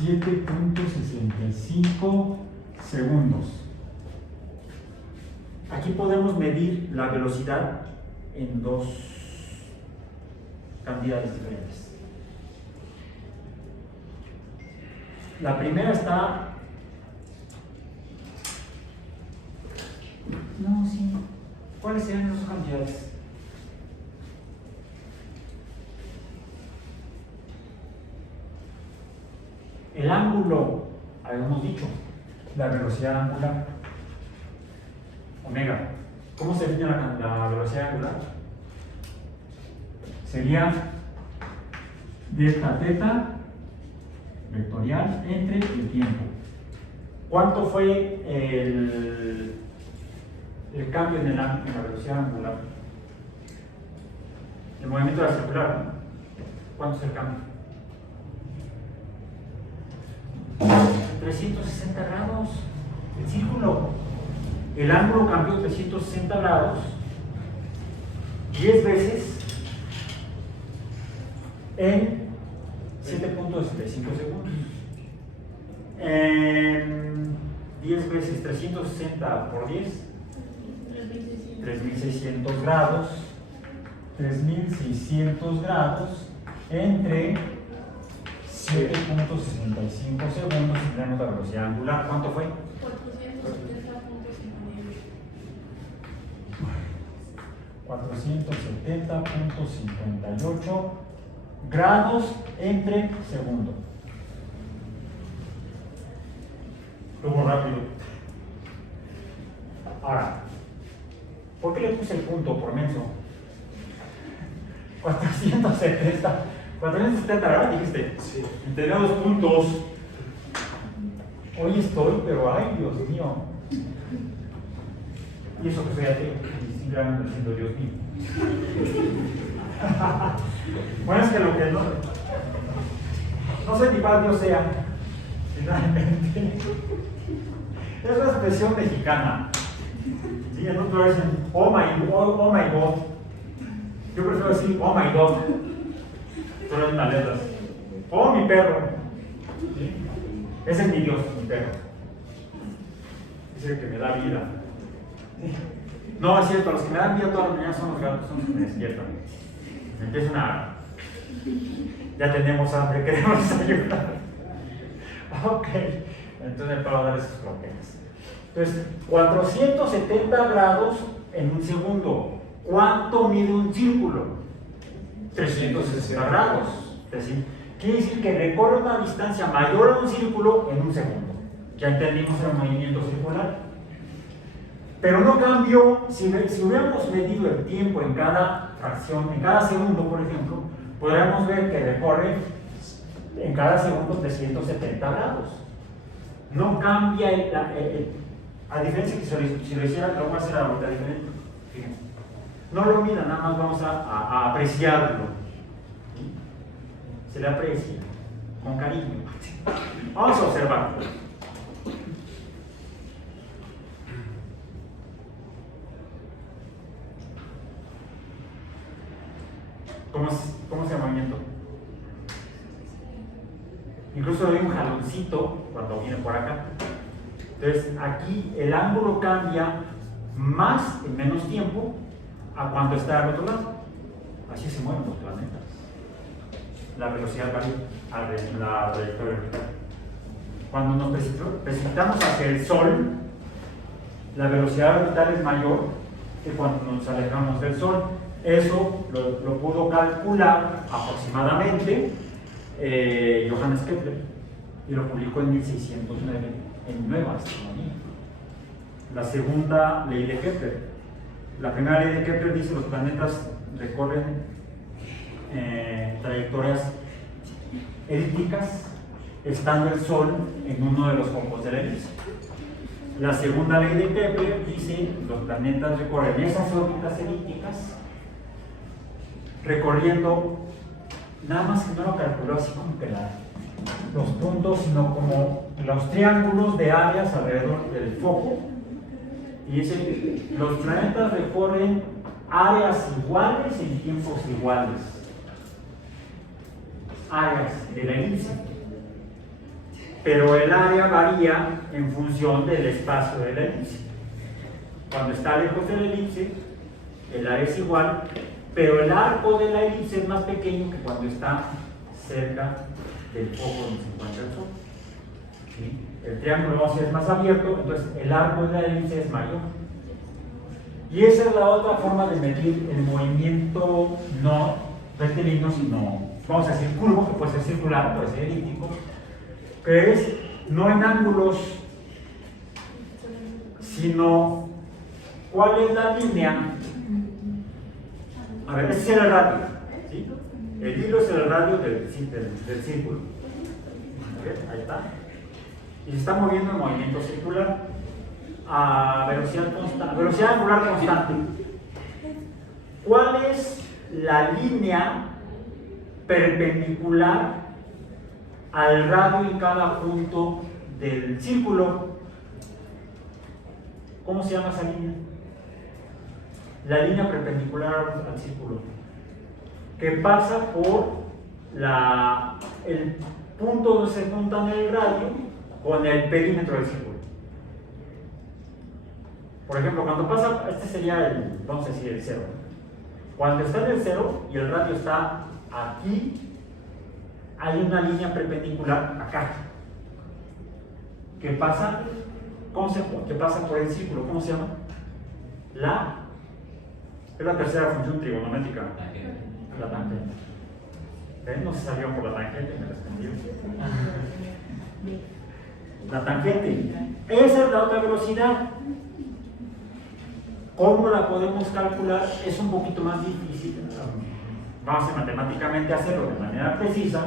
7.65 segundos. Aquí podemos medir la velocidad en dos cantidades diferentes. La primera está... No, sí. ¿Cuáles serían esas cantidades? El ángulo, habíamos dicho, la velocidad angular, omega. ¿Cómo se define la velocidad angular? Sería delta teta vectorial entre el tiempo. ¿Cuánto fue el cambio en la velocidad angular? El movimiento de la circular, ¿no? ¿Cuánto es el cambio? 360 grados. El círculo, el ángulo cambió 360 grados 10 veces en 7.65 segundos. 10 veces 360 por 10, 3600 grados. 3600 grados entre 7.65 segundos y tenemos la velocidad angular. ¿Cuánto fue? 470.58 grados entre segundo. Luego rápido. Ahora, ¿por qué le puse el punto por menso? 470, ¿verdad? Dijiste. Sí. Y tenía 2 puntos. Hoy estoy, pero ay, Dios mío. Y eso que estoy ateo, y simplemente diciendo Dios mío. Bueno, es que lo que no. No sé ni cuál Dios sea, finalmente. Es una expresión mexicana. Sí, en otro dicen, oh my God. Yo prefiero decir, oh my dog. Pero en las letras. Oh, mi perro. ¿Sí? Ese es mi Dios, mi perro. Es el que me da vida. No, es cierto, los que me dan vida todas las mañanas son los gatos, son los que me despiertan. Me empiezan a... Ya tenemos hambre, queremos desayunar. Ok, entonces me paro a dar esos croquetas. Entonces, 470 grados en un segundo. ¿Cuánto mide un círculo? 360 grados. Quiere decir que recorre una distancia mayor a un círculo en un segundo. Ya entendimos el movimiento circular. Pero no cambió, si hubiéramos medido el tiempo en cada fracción, en cada segundo, por ejemplo, podríamos ver que recorre en cada segundo 370 grados. No cambia, a diferencia que si lo hiciera, lo vamos a hacer ahorita diferente. Fíjense. No lo miran, nada más vamos a apreciarlo. Se le aprecia, con cariño. Vamos a observarlo. ¿Cómo es el movimiento? Incluso doy un jaloncito cuando viene por acá. Entonces, aquí el ángulo cambia más en menos tiempo a cuando está al otro lado. Así se mueven los planetas. La velocidad varía en la trayectoria orbital. Cuando nos precipitamos hacia el Sol, la velocidad orbital es mayor que cuando nos alejamos del Sol. Eso lo pudo calcular aproximadamente Johannes Kepler y lo publicó en 1609 en Nueva Astronomía. La segunda ley de Kepler. La primera ley de Kepler dice que los planetas recorren trayectorias elípticas estando el Sol en uno de los focos de la elipse. La segunda ley de Kepler dice que los planetas recorren esas órbitas elípticas recorriendo, nada más que no lo calculó así como que los puntos, sino como los triángulos de áreas alrededor del foco. Y dice, los planetas recorren áreas iguales en tiempos iguales. Áreas de la elipse. Pero el área varía en función del espacio de la elipse. Cuando está lejos de la elipse, el área es igual, pero el arco de la elipse es más pequeño que cuando está cerca del foco donde se encuentra el Sol. ¿Sí? El triángulo es más abierto, entonces el arco de la elipse es mayor. Y esa es la otra forma de medir el movimiento no rectilíneo, sino, vamos a decir, curvo, que puede ser circular, puede ser elíptico, que es no en ángulos, sino cuál es la línea. A ver, ese es el radio, ¿sí? El hilo es el radio del círculo. Ahí está. Y se está moviendo en movimiento circular a velocidad angular constante. ¿Cuál es la línea perpendicular al radio en cada punto del círculo? ¿Cómo se llama esa línea? La línea perpendicular al círculo, que pasa por el punto donde se juntan el radio con el perímetro del círculo. Por ejemplo, cuando pasa, este sería vamos a decir el cero. Cuando está en el cero y el radio está aquí, hay una línea perpendicular acá, que pasa por el círculo. ¿Cómo se llama? Es la tercera función trigonométrica. La tangente. No se salieron por la tangente, me respondió. La tangente. Esa es la otra velocidad. ¿Cómo la podemos calcular? Es un poquito más difícil. Vamos a matemáticamente hacerlo de manera precisa,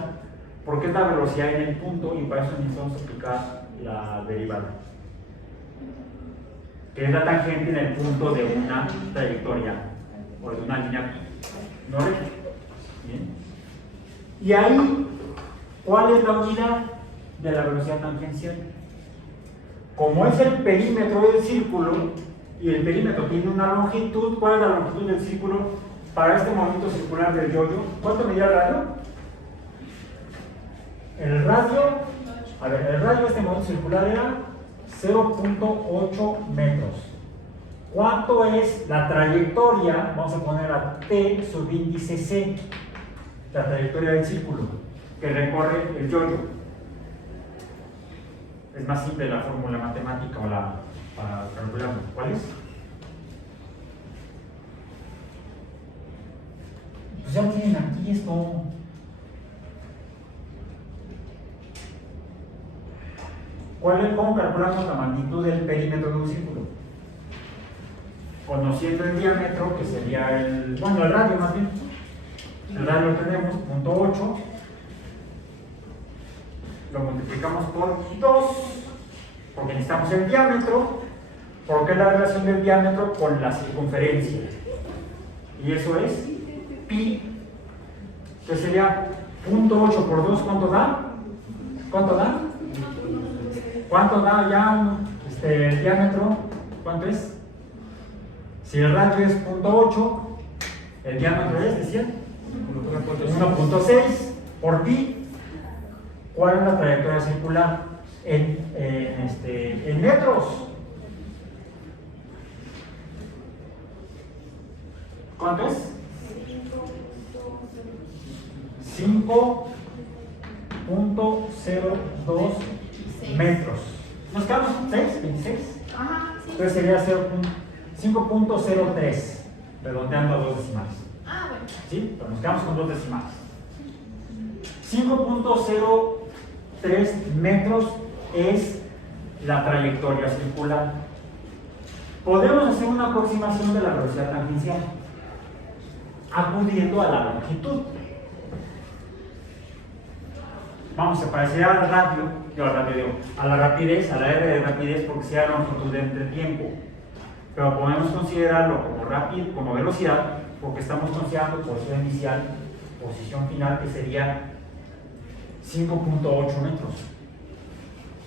porque es la velocidad en el punto, y para eso necesitamos aplicar la derivada, que es la tangente en el punto de una trayectoria o de una línea no recta. Bien. Y ahí ¿Cuál es la unidad de la velocidad tangencial? Como es el perímetro del círculo, y el perímetro tiene una longitud, ¿cuál es la longitud del círculo para este movimiento circular del yo-yo? ¿Cuánto medía el radio? El radio, a ver, el radio de este movimiento circular era 0.8 metros. ¿Cuánto es la trayectoria? Vamos a poner a t subíndice c, la trayectoria del círculo que recorre el yo-yo. Es más simple la fórmula matemática o para calcularlo. ¿Cuál es? Pues ya tienen aquí esto. ¿Cómo calculamos la magnitud del perímetro de un círculo? Conociendo el diámetro, que sería el radio más bien. El radio lo tenemos, 0.8. Lo multiplicamos por 2, porque necesitamos el diámetro, porque es la relación del diámetro con la circunferencia. Y eso es pi, que sería 0.8 por 2, ¿cuánto da? ¿Cuánto da? ¿Cuánto da ya el diámetro? ¿Cuánto es? Si el radio es 0.8, el diámetro es, decía, 1.6 por pi. ¿Cuál es la trayectoria circular? En metros. ¿Cuánto es? 5.02 metros. ¿Nos quedamos 6? ¿26? Ajá, sí. Entonces sería 5.03, redondeando a 2 decimales. Ah, bueno. ¿Sí? Pero nos quedamos con 2 decimales. 5.03 metros es la trayectoria circular. Podemos hacer una aproximación de la velocidad tangencial acudiendo a la longitud. Vamos a parecer al radio, a la rapidez, a la R de rapidez, porque sea longitud entre tiempo. Pero podemos considerarlo como velocidad, porque estamos considerando posición inicial, posición final, que sería 5.8 metros.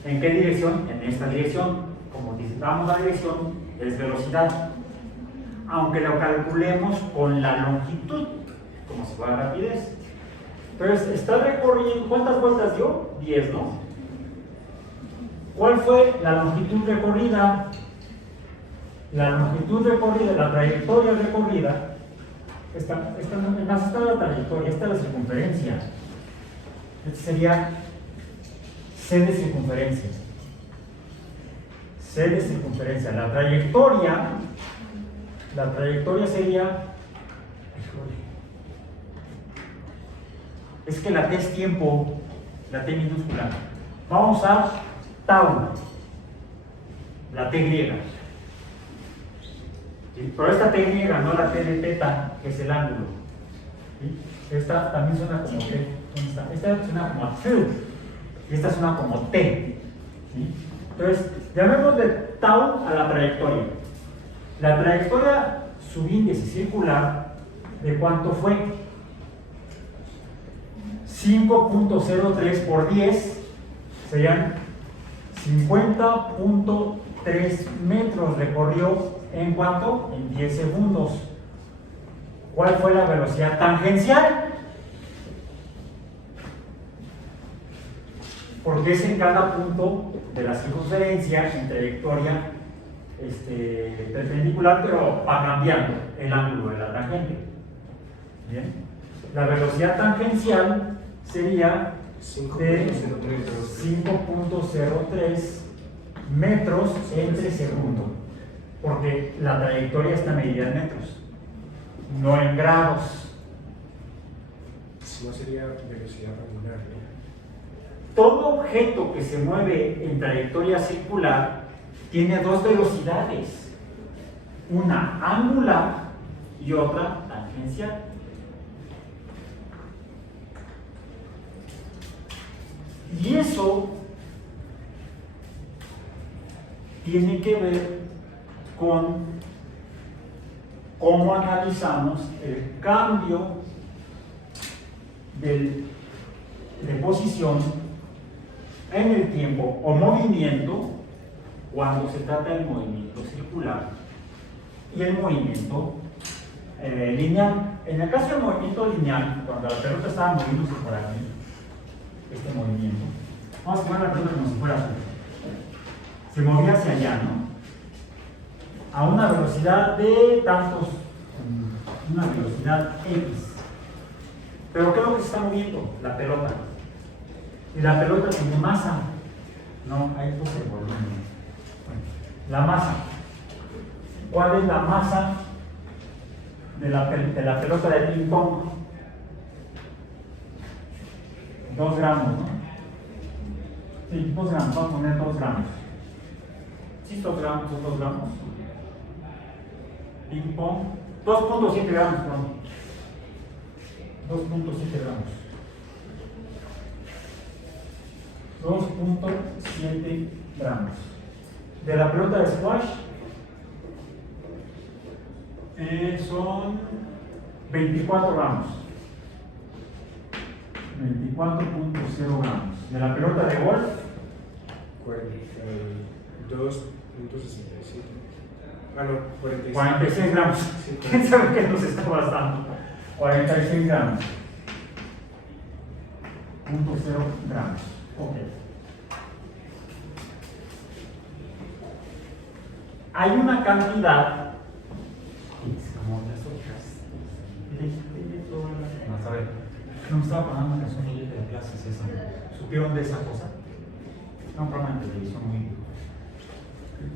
¿En qué dirección? En esta dirección. Como anticipamos la dirección, es velocidad. Aunque lo calculemos con la longitud, como si fuera rapidez. Entonces, está recorriendo, ¿cuántas vueltas dio? 10, ¿no? ¿Cuál fue la longitud recorrida? La longitud recorrida, la trayectoria recorrida, más está la trayectoria, esta es la circunferencia. Este sería C de circunferencia. C de circunferencia. La trayectoria sería. Es que la T es tiempo, la T minúscula. Vamos a tau, la T griega. ¿Sí? Pero esta T griega, no la T de teta, que es el ángulo. ¿Sí? Esta también suena como T. Esta suena como T y esta suena como T. ¿Sí? Entonces, llamemos de tau a la trayectoria. La trayectoria subíndice circular, ¿de cuánto fue? 5.03 por 10 serían 50.3 metros. Recorrió en cuánto? En 10 segundos. ¿Cuál fue la velocidad tangencial? Porque es en cada punto de la circunferencia en trayectoria perpendicular, pero va cambiando el ángulo de la tangente. Bien. La velocidad tangencial sería de 5.03 metros entre segundo, porque la trayectoria está medida en metros, no en grados. Si no sería velocidad angular, ¿no? Todo objeto que se mueve en trayectoria circular tiene dos velocidades, una angular y otra tangencial. Y eso tiene que ver con cómo analizamos el cambio del de posición en el tiempo o movimiento cuando se trata del movimiento circular y el movimiento lineal. En el caso del movimiento lineal, cuando la pelota estaba moviéndose por aquí, este movimiento, vamos a poner la pelota como si fuera azul, se movía hacia allá, ¿no? A una velocidad de tantos, una velocidad X. Pero ¿qué es lo que se está moviendo? La pelota. Y la pelota tiene masa. No, ahí puse el volumen. La masa. ¿Cuál es la masa de la pelota de ping pong? 2 gramos, ¿no? Sí, 2 gramos, vamos a poner 2 gramos. Sí, 2 gramos, son 2 gramos. Ping pong, 2.7 gramos, perdón. 2.7 gramos. 2.7 gramos. De la pelota de squash son 24 gramos. 24.0 gramos. De la pelota de golf, 2.67. Ah, no, 46 gramos. Sí, ¿Quién sabe qué nos está bastando? 46 gramos. 0.0 gramos. Ok. Hay una cantidad. Vamos a ver. No me estaba pagando una canción de clases esa. ¿Supieron de esa cosa? Era un programa de televisión muy.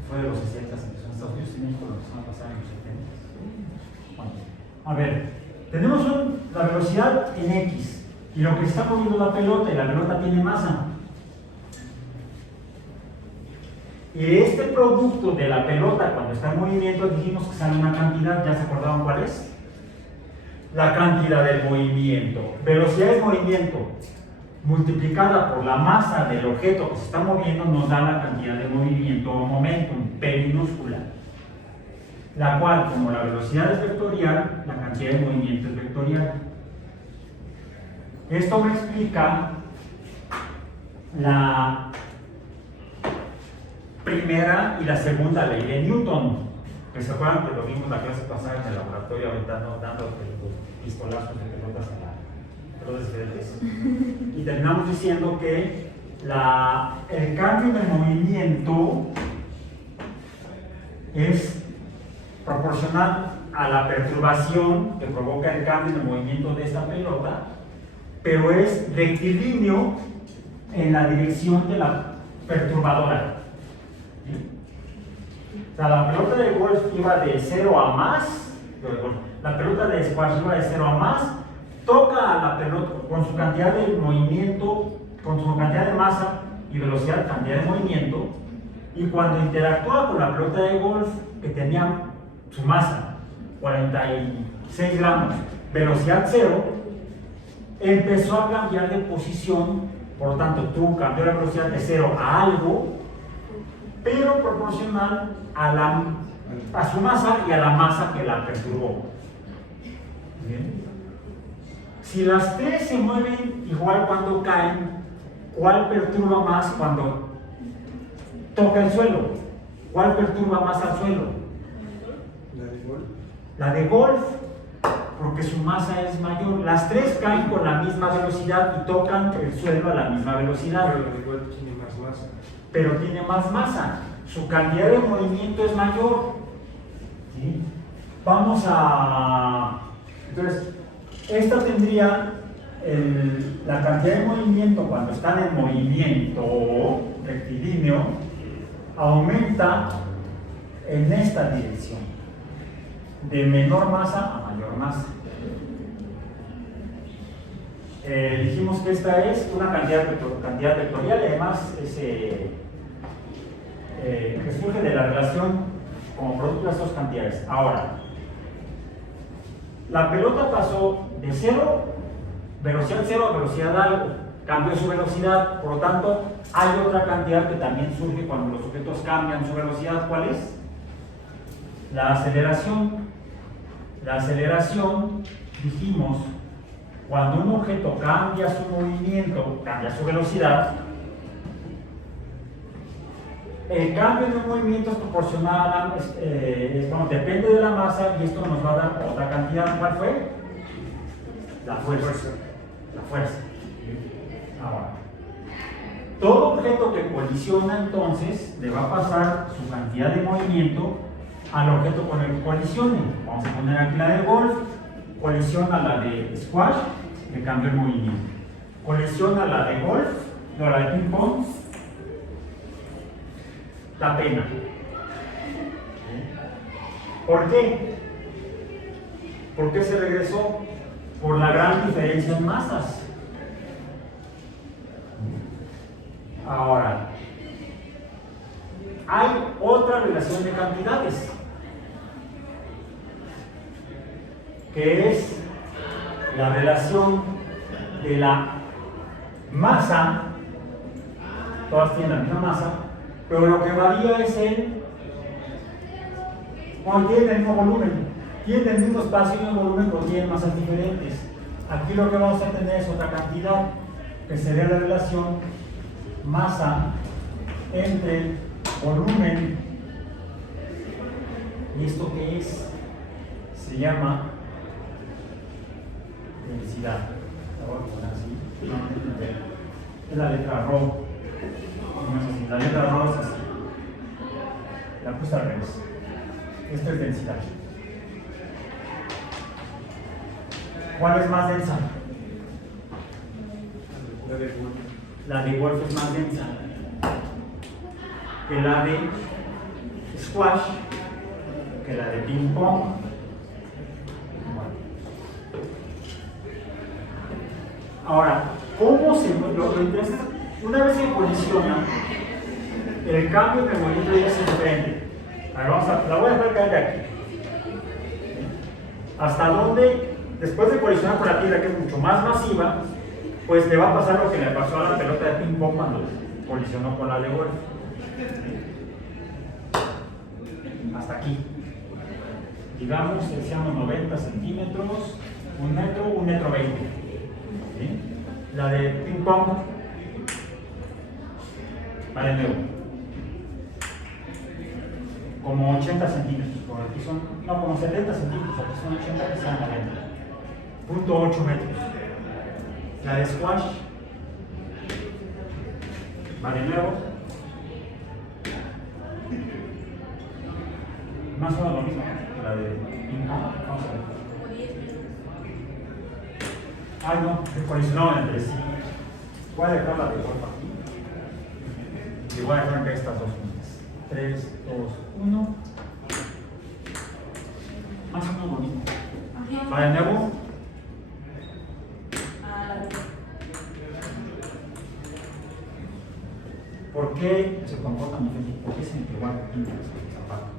Fue de los 60, empezó en Estados Unidos y México, lo que se va a pasar en los 70. Bueno, a ver, tenemos la velocidad en X y lo que está moviendo la pelota, y la pelota tiene masa. Y de este producto de la pelota, cuando está en movimiento, dijimos que sale una cantidad, ¿ya se acordaban cuál es? La cantidad del movimiento. Velocidad es movimiento multiplicada por la masa del objeto que se está moviendo nos da la cantidad de movimiento o momentum, P minúscula, la cual, como la velocidad es vectorial, la cantidad de movimiento es vectorial. Esto me explica la primera y la segunda ley de Newton, que se acuerdan que lo vimos la clase pasada en el laboratorio ahorita, ¿no? Dando pistolazos de pelotas a la y terminamos diciendo que el cambio de movimiento es proporcional a la perturbación que provoca el cambio de movimiento de esta pelota, pero es rectilíneo en la dirección de la perturbadora. O sea, la pelota de golf iba de 0 a más, la pelota de squash iba de 0 a más, toca a la pelota con su cantidad de movimiento, con su cantidad de masa y velocidad, cantidad de movimiento, y cuando interactúa con la pelota de golf, que tenía su masa, 46 gramos, velocidad 0, empezó a cambiar de posición, por lo tanto, cambió la velocidad de 0 a algo, pero proporcional a su masa y a la masa que la perturbó. ¿Bien? Si las tres se mueven igual cuando caen, ¿cuál perturba más cuando toca el suelo? ¿Cuál perturba más al suelo? La de golf. La de golf, porque su masa es mayor. Las tres caen con la misma velocidad y tocan el suelo a la misma velocidad. Pero la de golf tiene más masa. Pero tiene más masa. Su cantidad de movimiento es mayor. ¿Sí? Vamos a... Entonces, esta tendría la cantidad de movimiento cuando están en movimiento rectilíneo, aumenta en esta dirección, de menor masa a mayor masa. Dijimos que esta es una cantidad vectorial y además que surge de la relación como producto de estas dos cantidades. Ahora, la pelota pasó de 0, velocidad 0 a velocidad algo, cambió su velocidad, por lo tanto, hay otra cantidad que también surge cuando los objetos cambian su velocidad. ¿Cuál es? La aceleración. La aceleración, dijimos, Cuando un objeto cambia su movimiento, cambia su velocidad, el cambio de un movimiento es proporcional, depende de la masa y esto nos va a dar otra cantidad. ¿Cuál fue? La fuerza. La fuerza. Ahora, todo objeto que colisiona entonces le va a pasar su cantidad de movimiento al objeto con el que colisione. Vamos a poner aquí la de golf, colisiona la de squash, le cambia el movimiento. Colisiona la de golf, no, la de ping pong, da pena. ¿Por qué? ¿Por qué se regresó? Por la gran diferencia en masas. Ahora, hay otra relación de cantidades, que es la relación de la masa, todas tienen la misma masa, pero lo que varía es cuando tienen el mismo volumen, tienen el mismo espacio y el volumen, pero tienen masas diferentes. Aquí lo que vamos a tener es otra cantidad, que sería la relación masa entre volumen. ¿Y esto qué es? Se llama densidad. La voy a poner así. Es la letra Rho. No es así. La letra Rho es así. La puse al revés. Esto es densidad. ¿Cuál es más densa? La de golf. La de golf es más densa que la de squash, que la de ping pong. Ahora, ¿cómo se lo interesante? Una vez que colisiona, el cambio de movimiento ya es diferente. A ver, la voy a dejar caer de aquí. Hasta donde, después de colisionar con la piedra, que es mucho más masiva, pues le va a pasar lo que le pasó a la pelota de ping pong cuando colisionó con la de golf. Hasta aquí. Digamos que seamos 90 centímetros, 1 metro, 1 metro 20. ¿Sí? La de ping pong va de nuevo. Como 80 centímetros. Por aquí son, no, como 70 centímetros. Aquí son 80, que sean 90. 0.8 metros. La de squash va de nuevo. Más o menos lo mismo que la de ping pong. Vamos a ver. Ay, no, se colisionaron entre sí. Voy a dejar la de golf aquí. Y voy a dejar que estas dos juntas. 3, 2, 1. Más o menos lo mismo. Va de nuevo. ¿Por qué se comportan diferentes? ¿Por qué se igual que el zapato?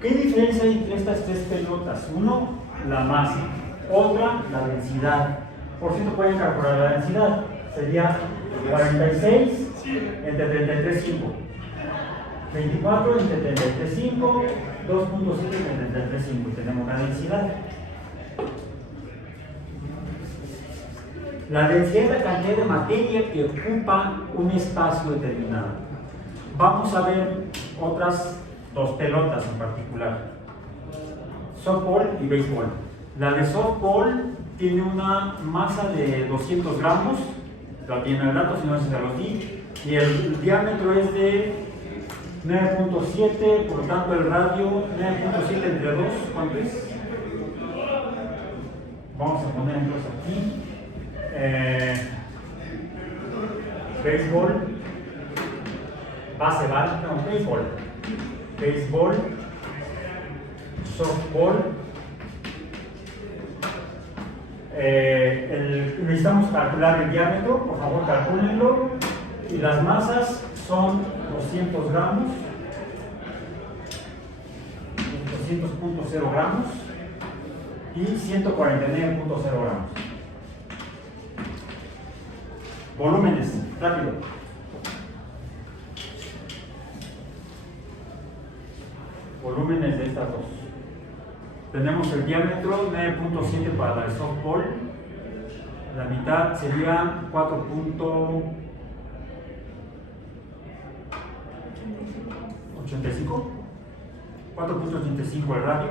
¿Qué diferencia hay entre estas tres pelotas? Uno, la masa. Otra, la densidad. Por cierto, pueden calcular la densidad. Sería 46 entre 33,5. 24 entre 33,5. 2.7 entre 33,5. Y tenemos la densidad. La densidad es la cantidad de materia que ocupa un espacio determinado. Vamos a ver otras dos pelotas en particular: softball y béisbol. La de softball tiene una masa de 200 gramos, la tiene el dato, si no se los di, y el diámetro es de 9.7, por lo tanto el radio 9.7 entre 2, ¿cuánto es? Vamos a poner entonces aquí. Béisbol, baseball, no, béisbol, softball. Necesitamos calcular el diámetro, por favor calcúlenlo. Y las masas son 200 gramos, 200.0 gramos y 149.0 gramos. Volúmenes, rápido. Volúmenes de estas dos. Tenemos el diámetro 9.7 para el softball. La mitad sería 4.85. 4.85 el radio.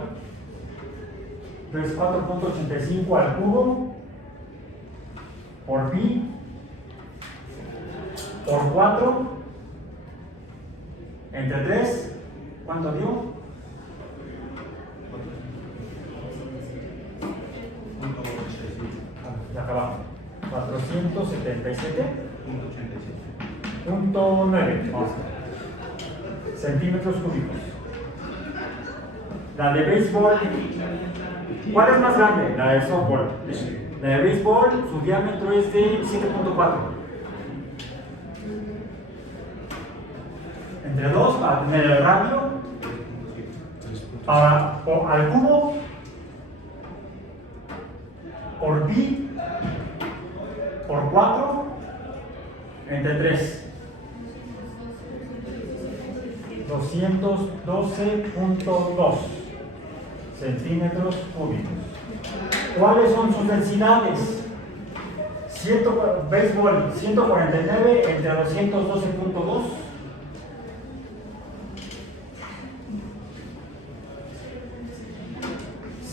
Entonces 4.85 al cubo por pi por 4 entre 3. ¿Cuánto dio? Acá abajo. 477.9 centímetros cúbicos. La de béisbol, ¿cuál es más grande? La de softball. La de béisbol, su diámetro es de 7.4. Entre 2 para tener el radio, al cubo, por pi, por 4, entre 3. 212.2 centímetros cúbicos. ¿Cuáles son sus densidades? Béisbol 149 entre 212.2.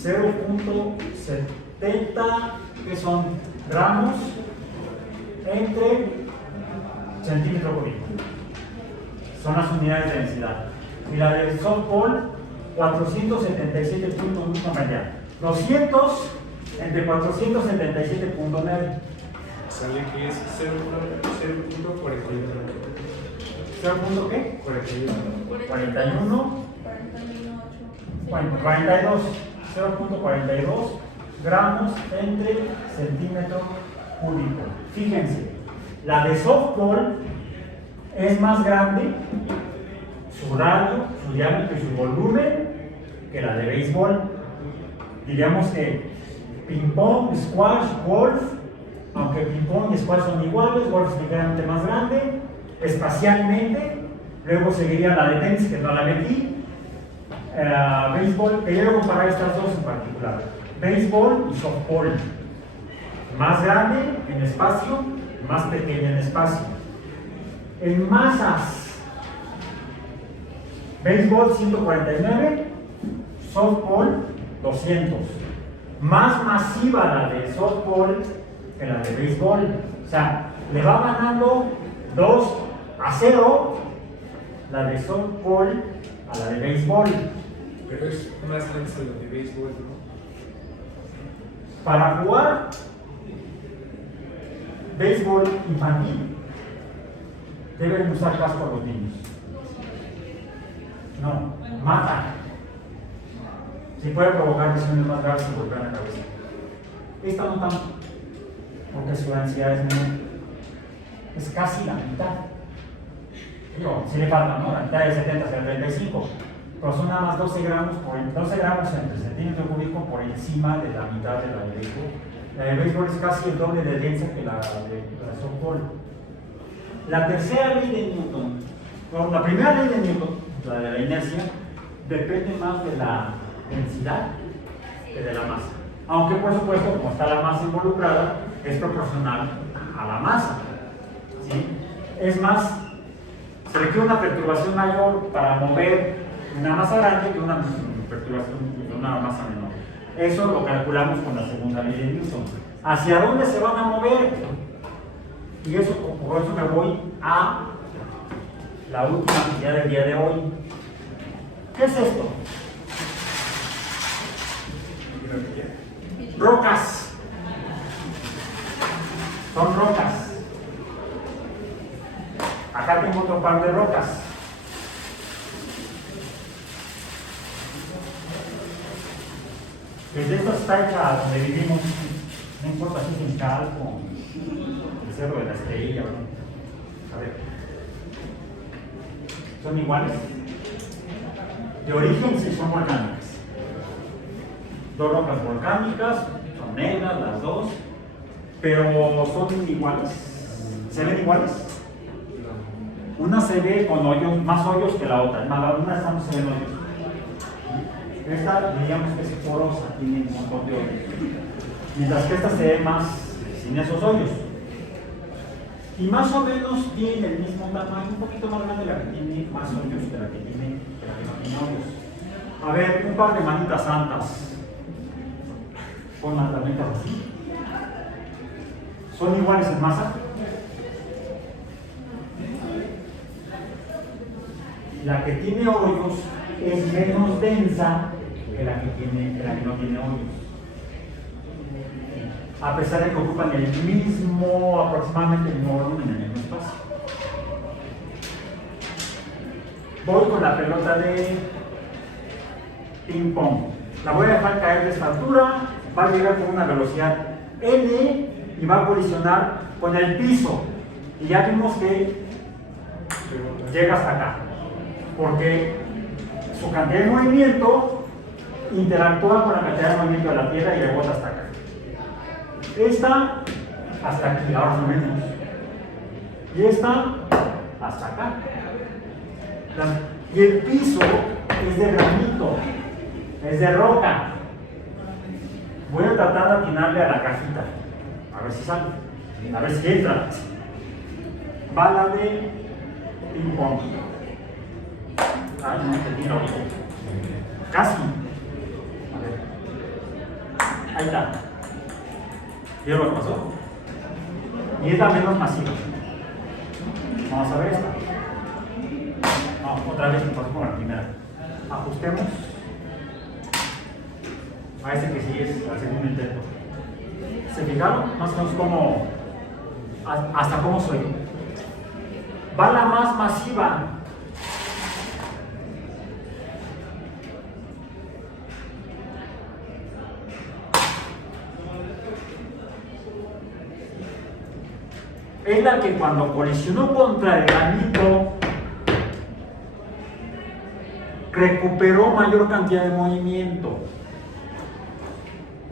0.70, que son gramos entre centímetro cúbico. Son las unidades de densidad. Y la de softball, 477.1 allá. 200 entre 477.9. Sale que es 0.41. ¿0. qué? 41. 41. 42. 0.42 gramos entre centímetro cúbico. Fíjense, la de softball es más grande, su radio, su diámetro y su volumen, que la de béisbol. Diríamos que ping-pong, squash, golf, aunque ping-pong y squash son iguales, golf es ligeramente más grande, espacialmente. Luego seguiría la de tenis, que no la metí. Béisbol, quiero comparar estas dos en particular, béisbol y softball, más grande en espacio, más pequeña en espacio. En masas, béisbol 149, softball 200, más masiva la de softball que la de béisbol, o sea, le va ganando 2-0 la de softball a la de béisbol. Pero es más denso lo de béisbol, ¿no? Para jugar béisbol infantil deben usar casco a los niños. No, matan. Si puede provocar lesiones más graves que golpear la cabeza. Esta no tanto, porque su ansiedad es casi la mitad. Digo, si le falta, ¿no? La mitad de 70 hasta 35. Pero son nada más 12 gramos entre centímetro cúbico por encima de la mitad de la de béisbol. La de béisbol es casi el doble de densa que la de softball. La tercera ley de Newton, bueno, la primera ley de Newton, la de la inercia, depende más de la densidad que de la masa. Aunque por supuesto, como está la masa involucrada, es proporcional a la masa. ¿Sí? Es más, se requiere una perturbación mayor para mover una masa grande que una perturbación de una masa menor. Eso lo calculamos con la segunda ley de Newton. ¿Hacia dónde se van a mover? Y eso, por eso me voy a la última actividad del día de hoy. ¿Qué es esto? Rocas. Son rocas. Acá tengo otro par de rocas. Desde esta está hecha donde vivimos, no importa si es en Calco, el Cerro de la Estrella, ¿no? A ver. ¿Son iguales? De origen sí son volcánicas. Dos rocas volcánicas, son negras las dos, pero son iguales. ¿Se ven iguales? Una se ve con hoyos, más hoyos que la otra. Una no se ven hoyos. Esta diríamos que es porosa, tiene un montón de hoyos. Mientras que esta se ve más sin esos hoyos. Y más o menos tiene el mismo tamaño, un poquito más grande la que tiene más hoyos que la que no tiene hoyos. A ver, un par de manitas santas. Pon las manitas así. ¿Son iguales en masa? La que tiene hoyos es menos densa que la que no tiene hoyos. A pesar de que ocupan el mismo, aproximadamente el mismo volumen en el mismo espacio. Voy con la pelota de ping pong. La voy a dejar caer de esta altura, va a llegar con una velocidad n y va a colisionar con el piso. Y ya vimos que llega hasta acá, porque su cantidad de movimiento interactúa con la cantidad de movimiento de la Tierra y rebota hasta acá. Esta hasta aquí, ahora no menos. Y esta hasta acá. Y el piso es de granito, es de roca. Voy a tratar de atinarle a la cajita, a ver si sale, a ver si entra. Bala de ping pong. Ay, no entendí ahorita. Casi. A ver. Ahí está. ¿Vieron lo que pasó? Y es la menos masiva. Vamos a ver esta. No, otra vez pasó con la primera. Ajustemos a este que sí es al segundo intento. ¿Se fijaron? Más o menos cómo, hasta cómo soy. Va la más masiva. Es la que cuando colisionó contra el granito recuperó mayor cantidad de movimiento.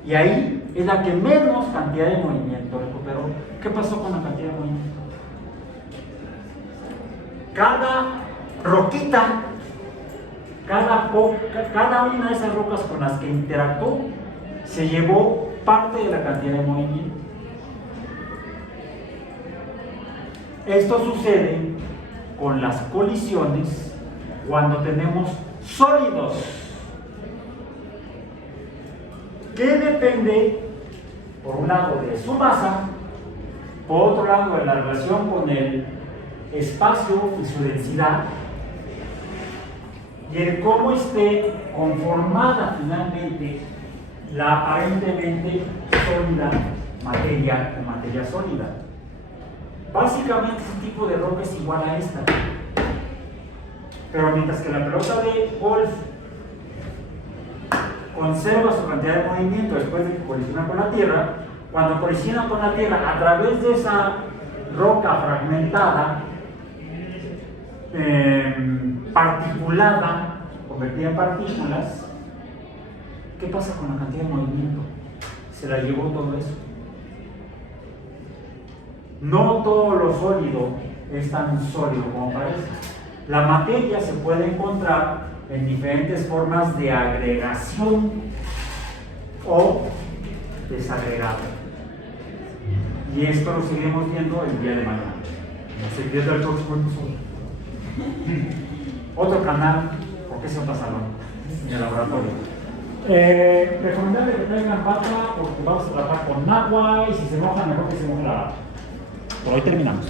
Y ahí es la que menos cantidad de movimiento recuperó. ¿Qué pasó con la cantidad de movimiento? Cada roquita, cada una de esas rocas con las que interactuó se llevó parte de la cantidad de movimiento. Esto sucede con las colisiones cuando tenemos sólidos, que depende, por un lado, de su masa, por otro lado, de la relación con el espacio y su densidad, y el cómo esté conformada finalmente la aparentemente sólida materia o materia sólida. Básicamente ese tipo de roca es igual a esta. Pero mientras que la pelota de golf conserva su cantidad de movimiento después de que colisiona con la Tierra, cuando colisiona con la Tierra a través de esa roca fragmentada, particulada, convertida en partículas, ¿qué pasa con la cantidad de movimiento? Se la llevó todo eso. No todo lo sólido es tan sólido como parece. La materia se puede encontrar en diferentes formas de agregación o desagregado. Y esto lo seguiremos viendo el día de mañana. No se pierda el próximo episodio. Otro canal, porque es otro salón, en el laboratorio. Recomendable que traigan bata porque vamos a trabajar con agua y si se mojan mejor que se moje la bata. Por hoy terminamos.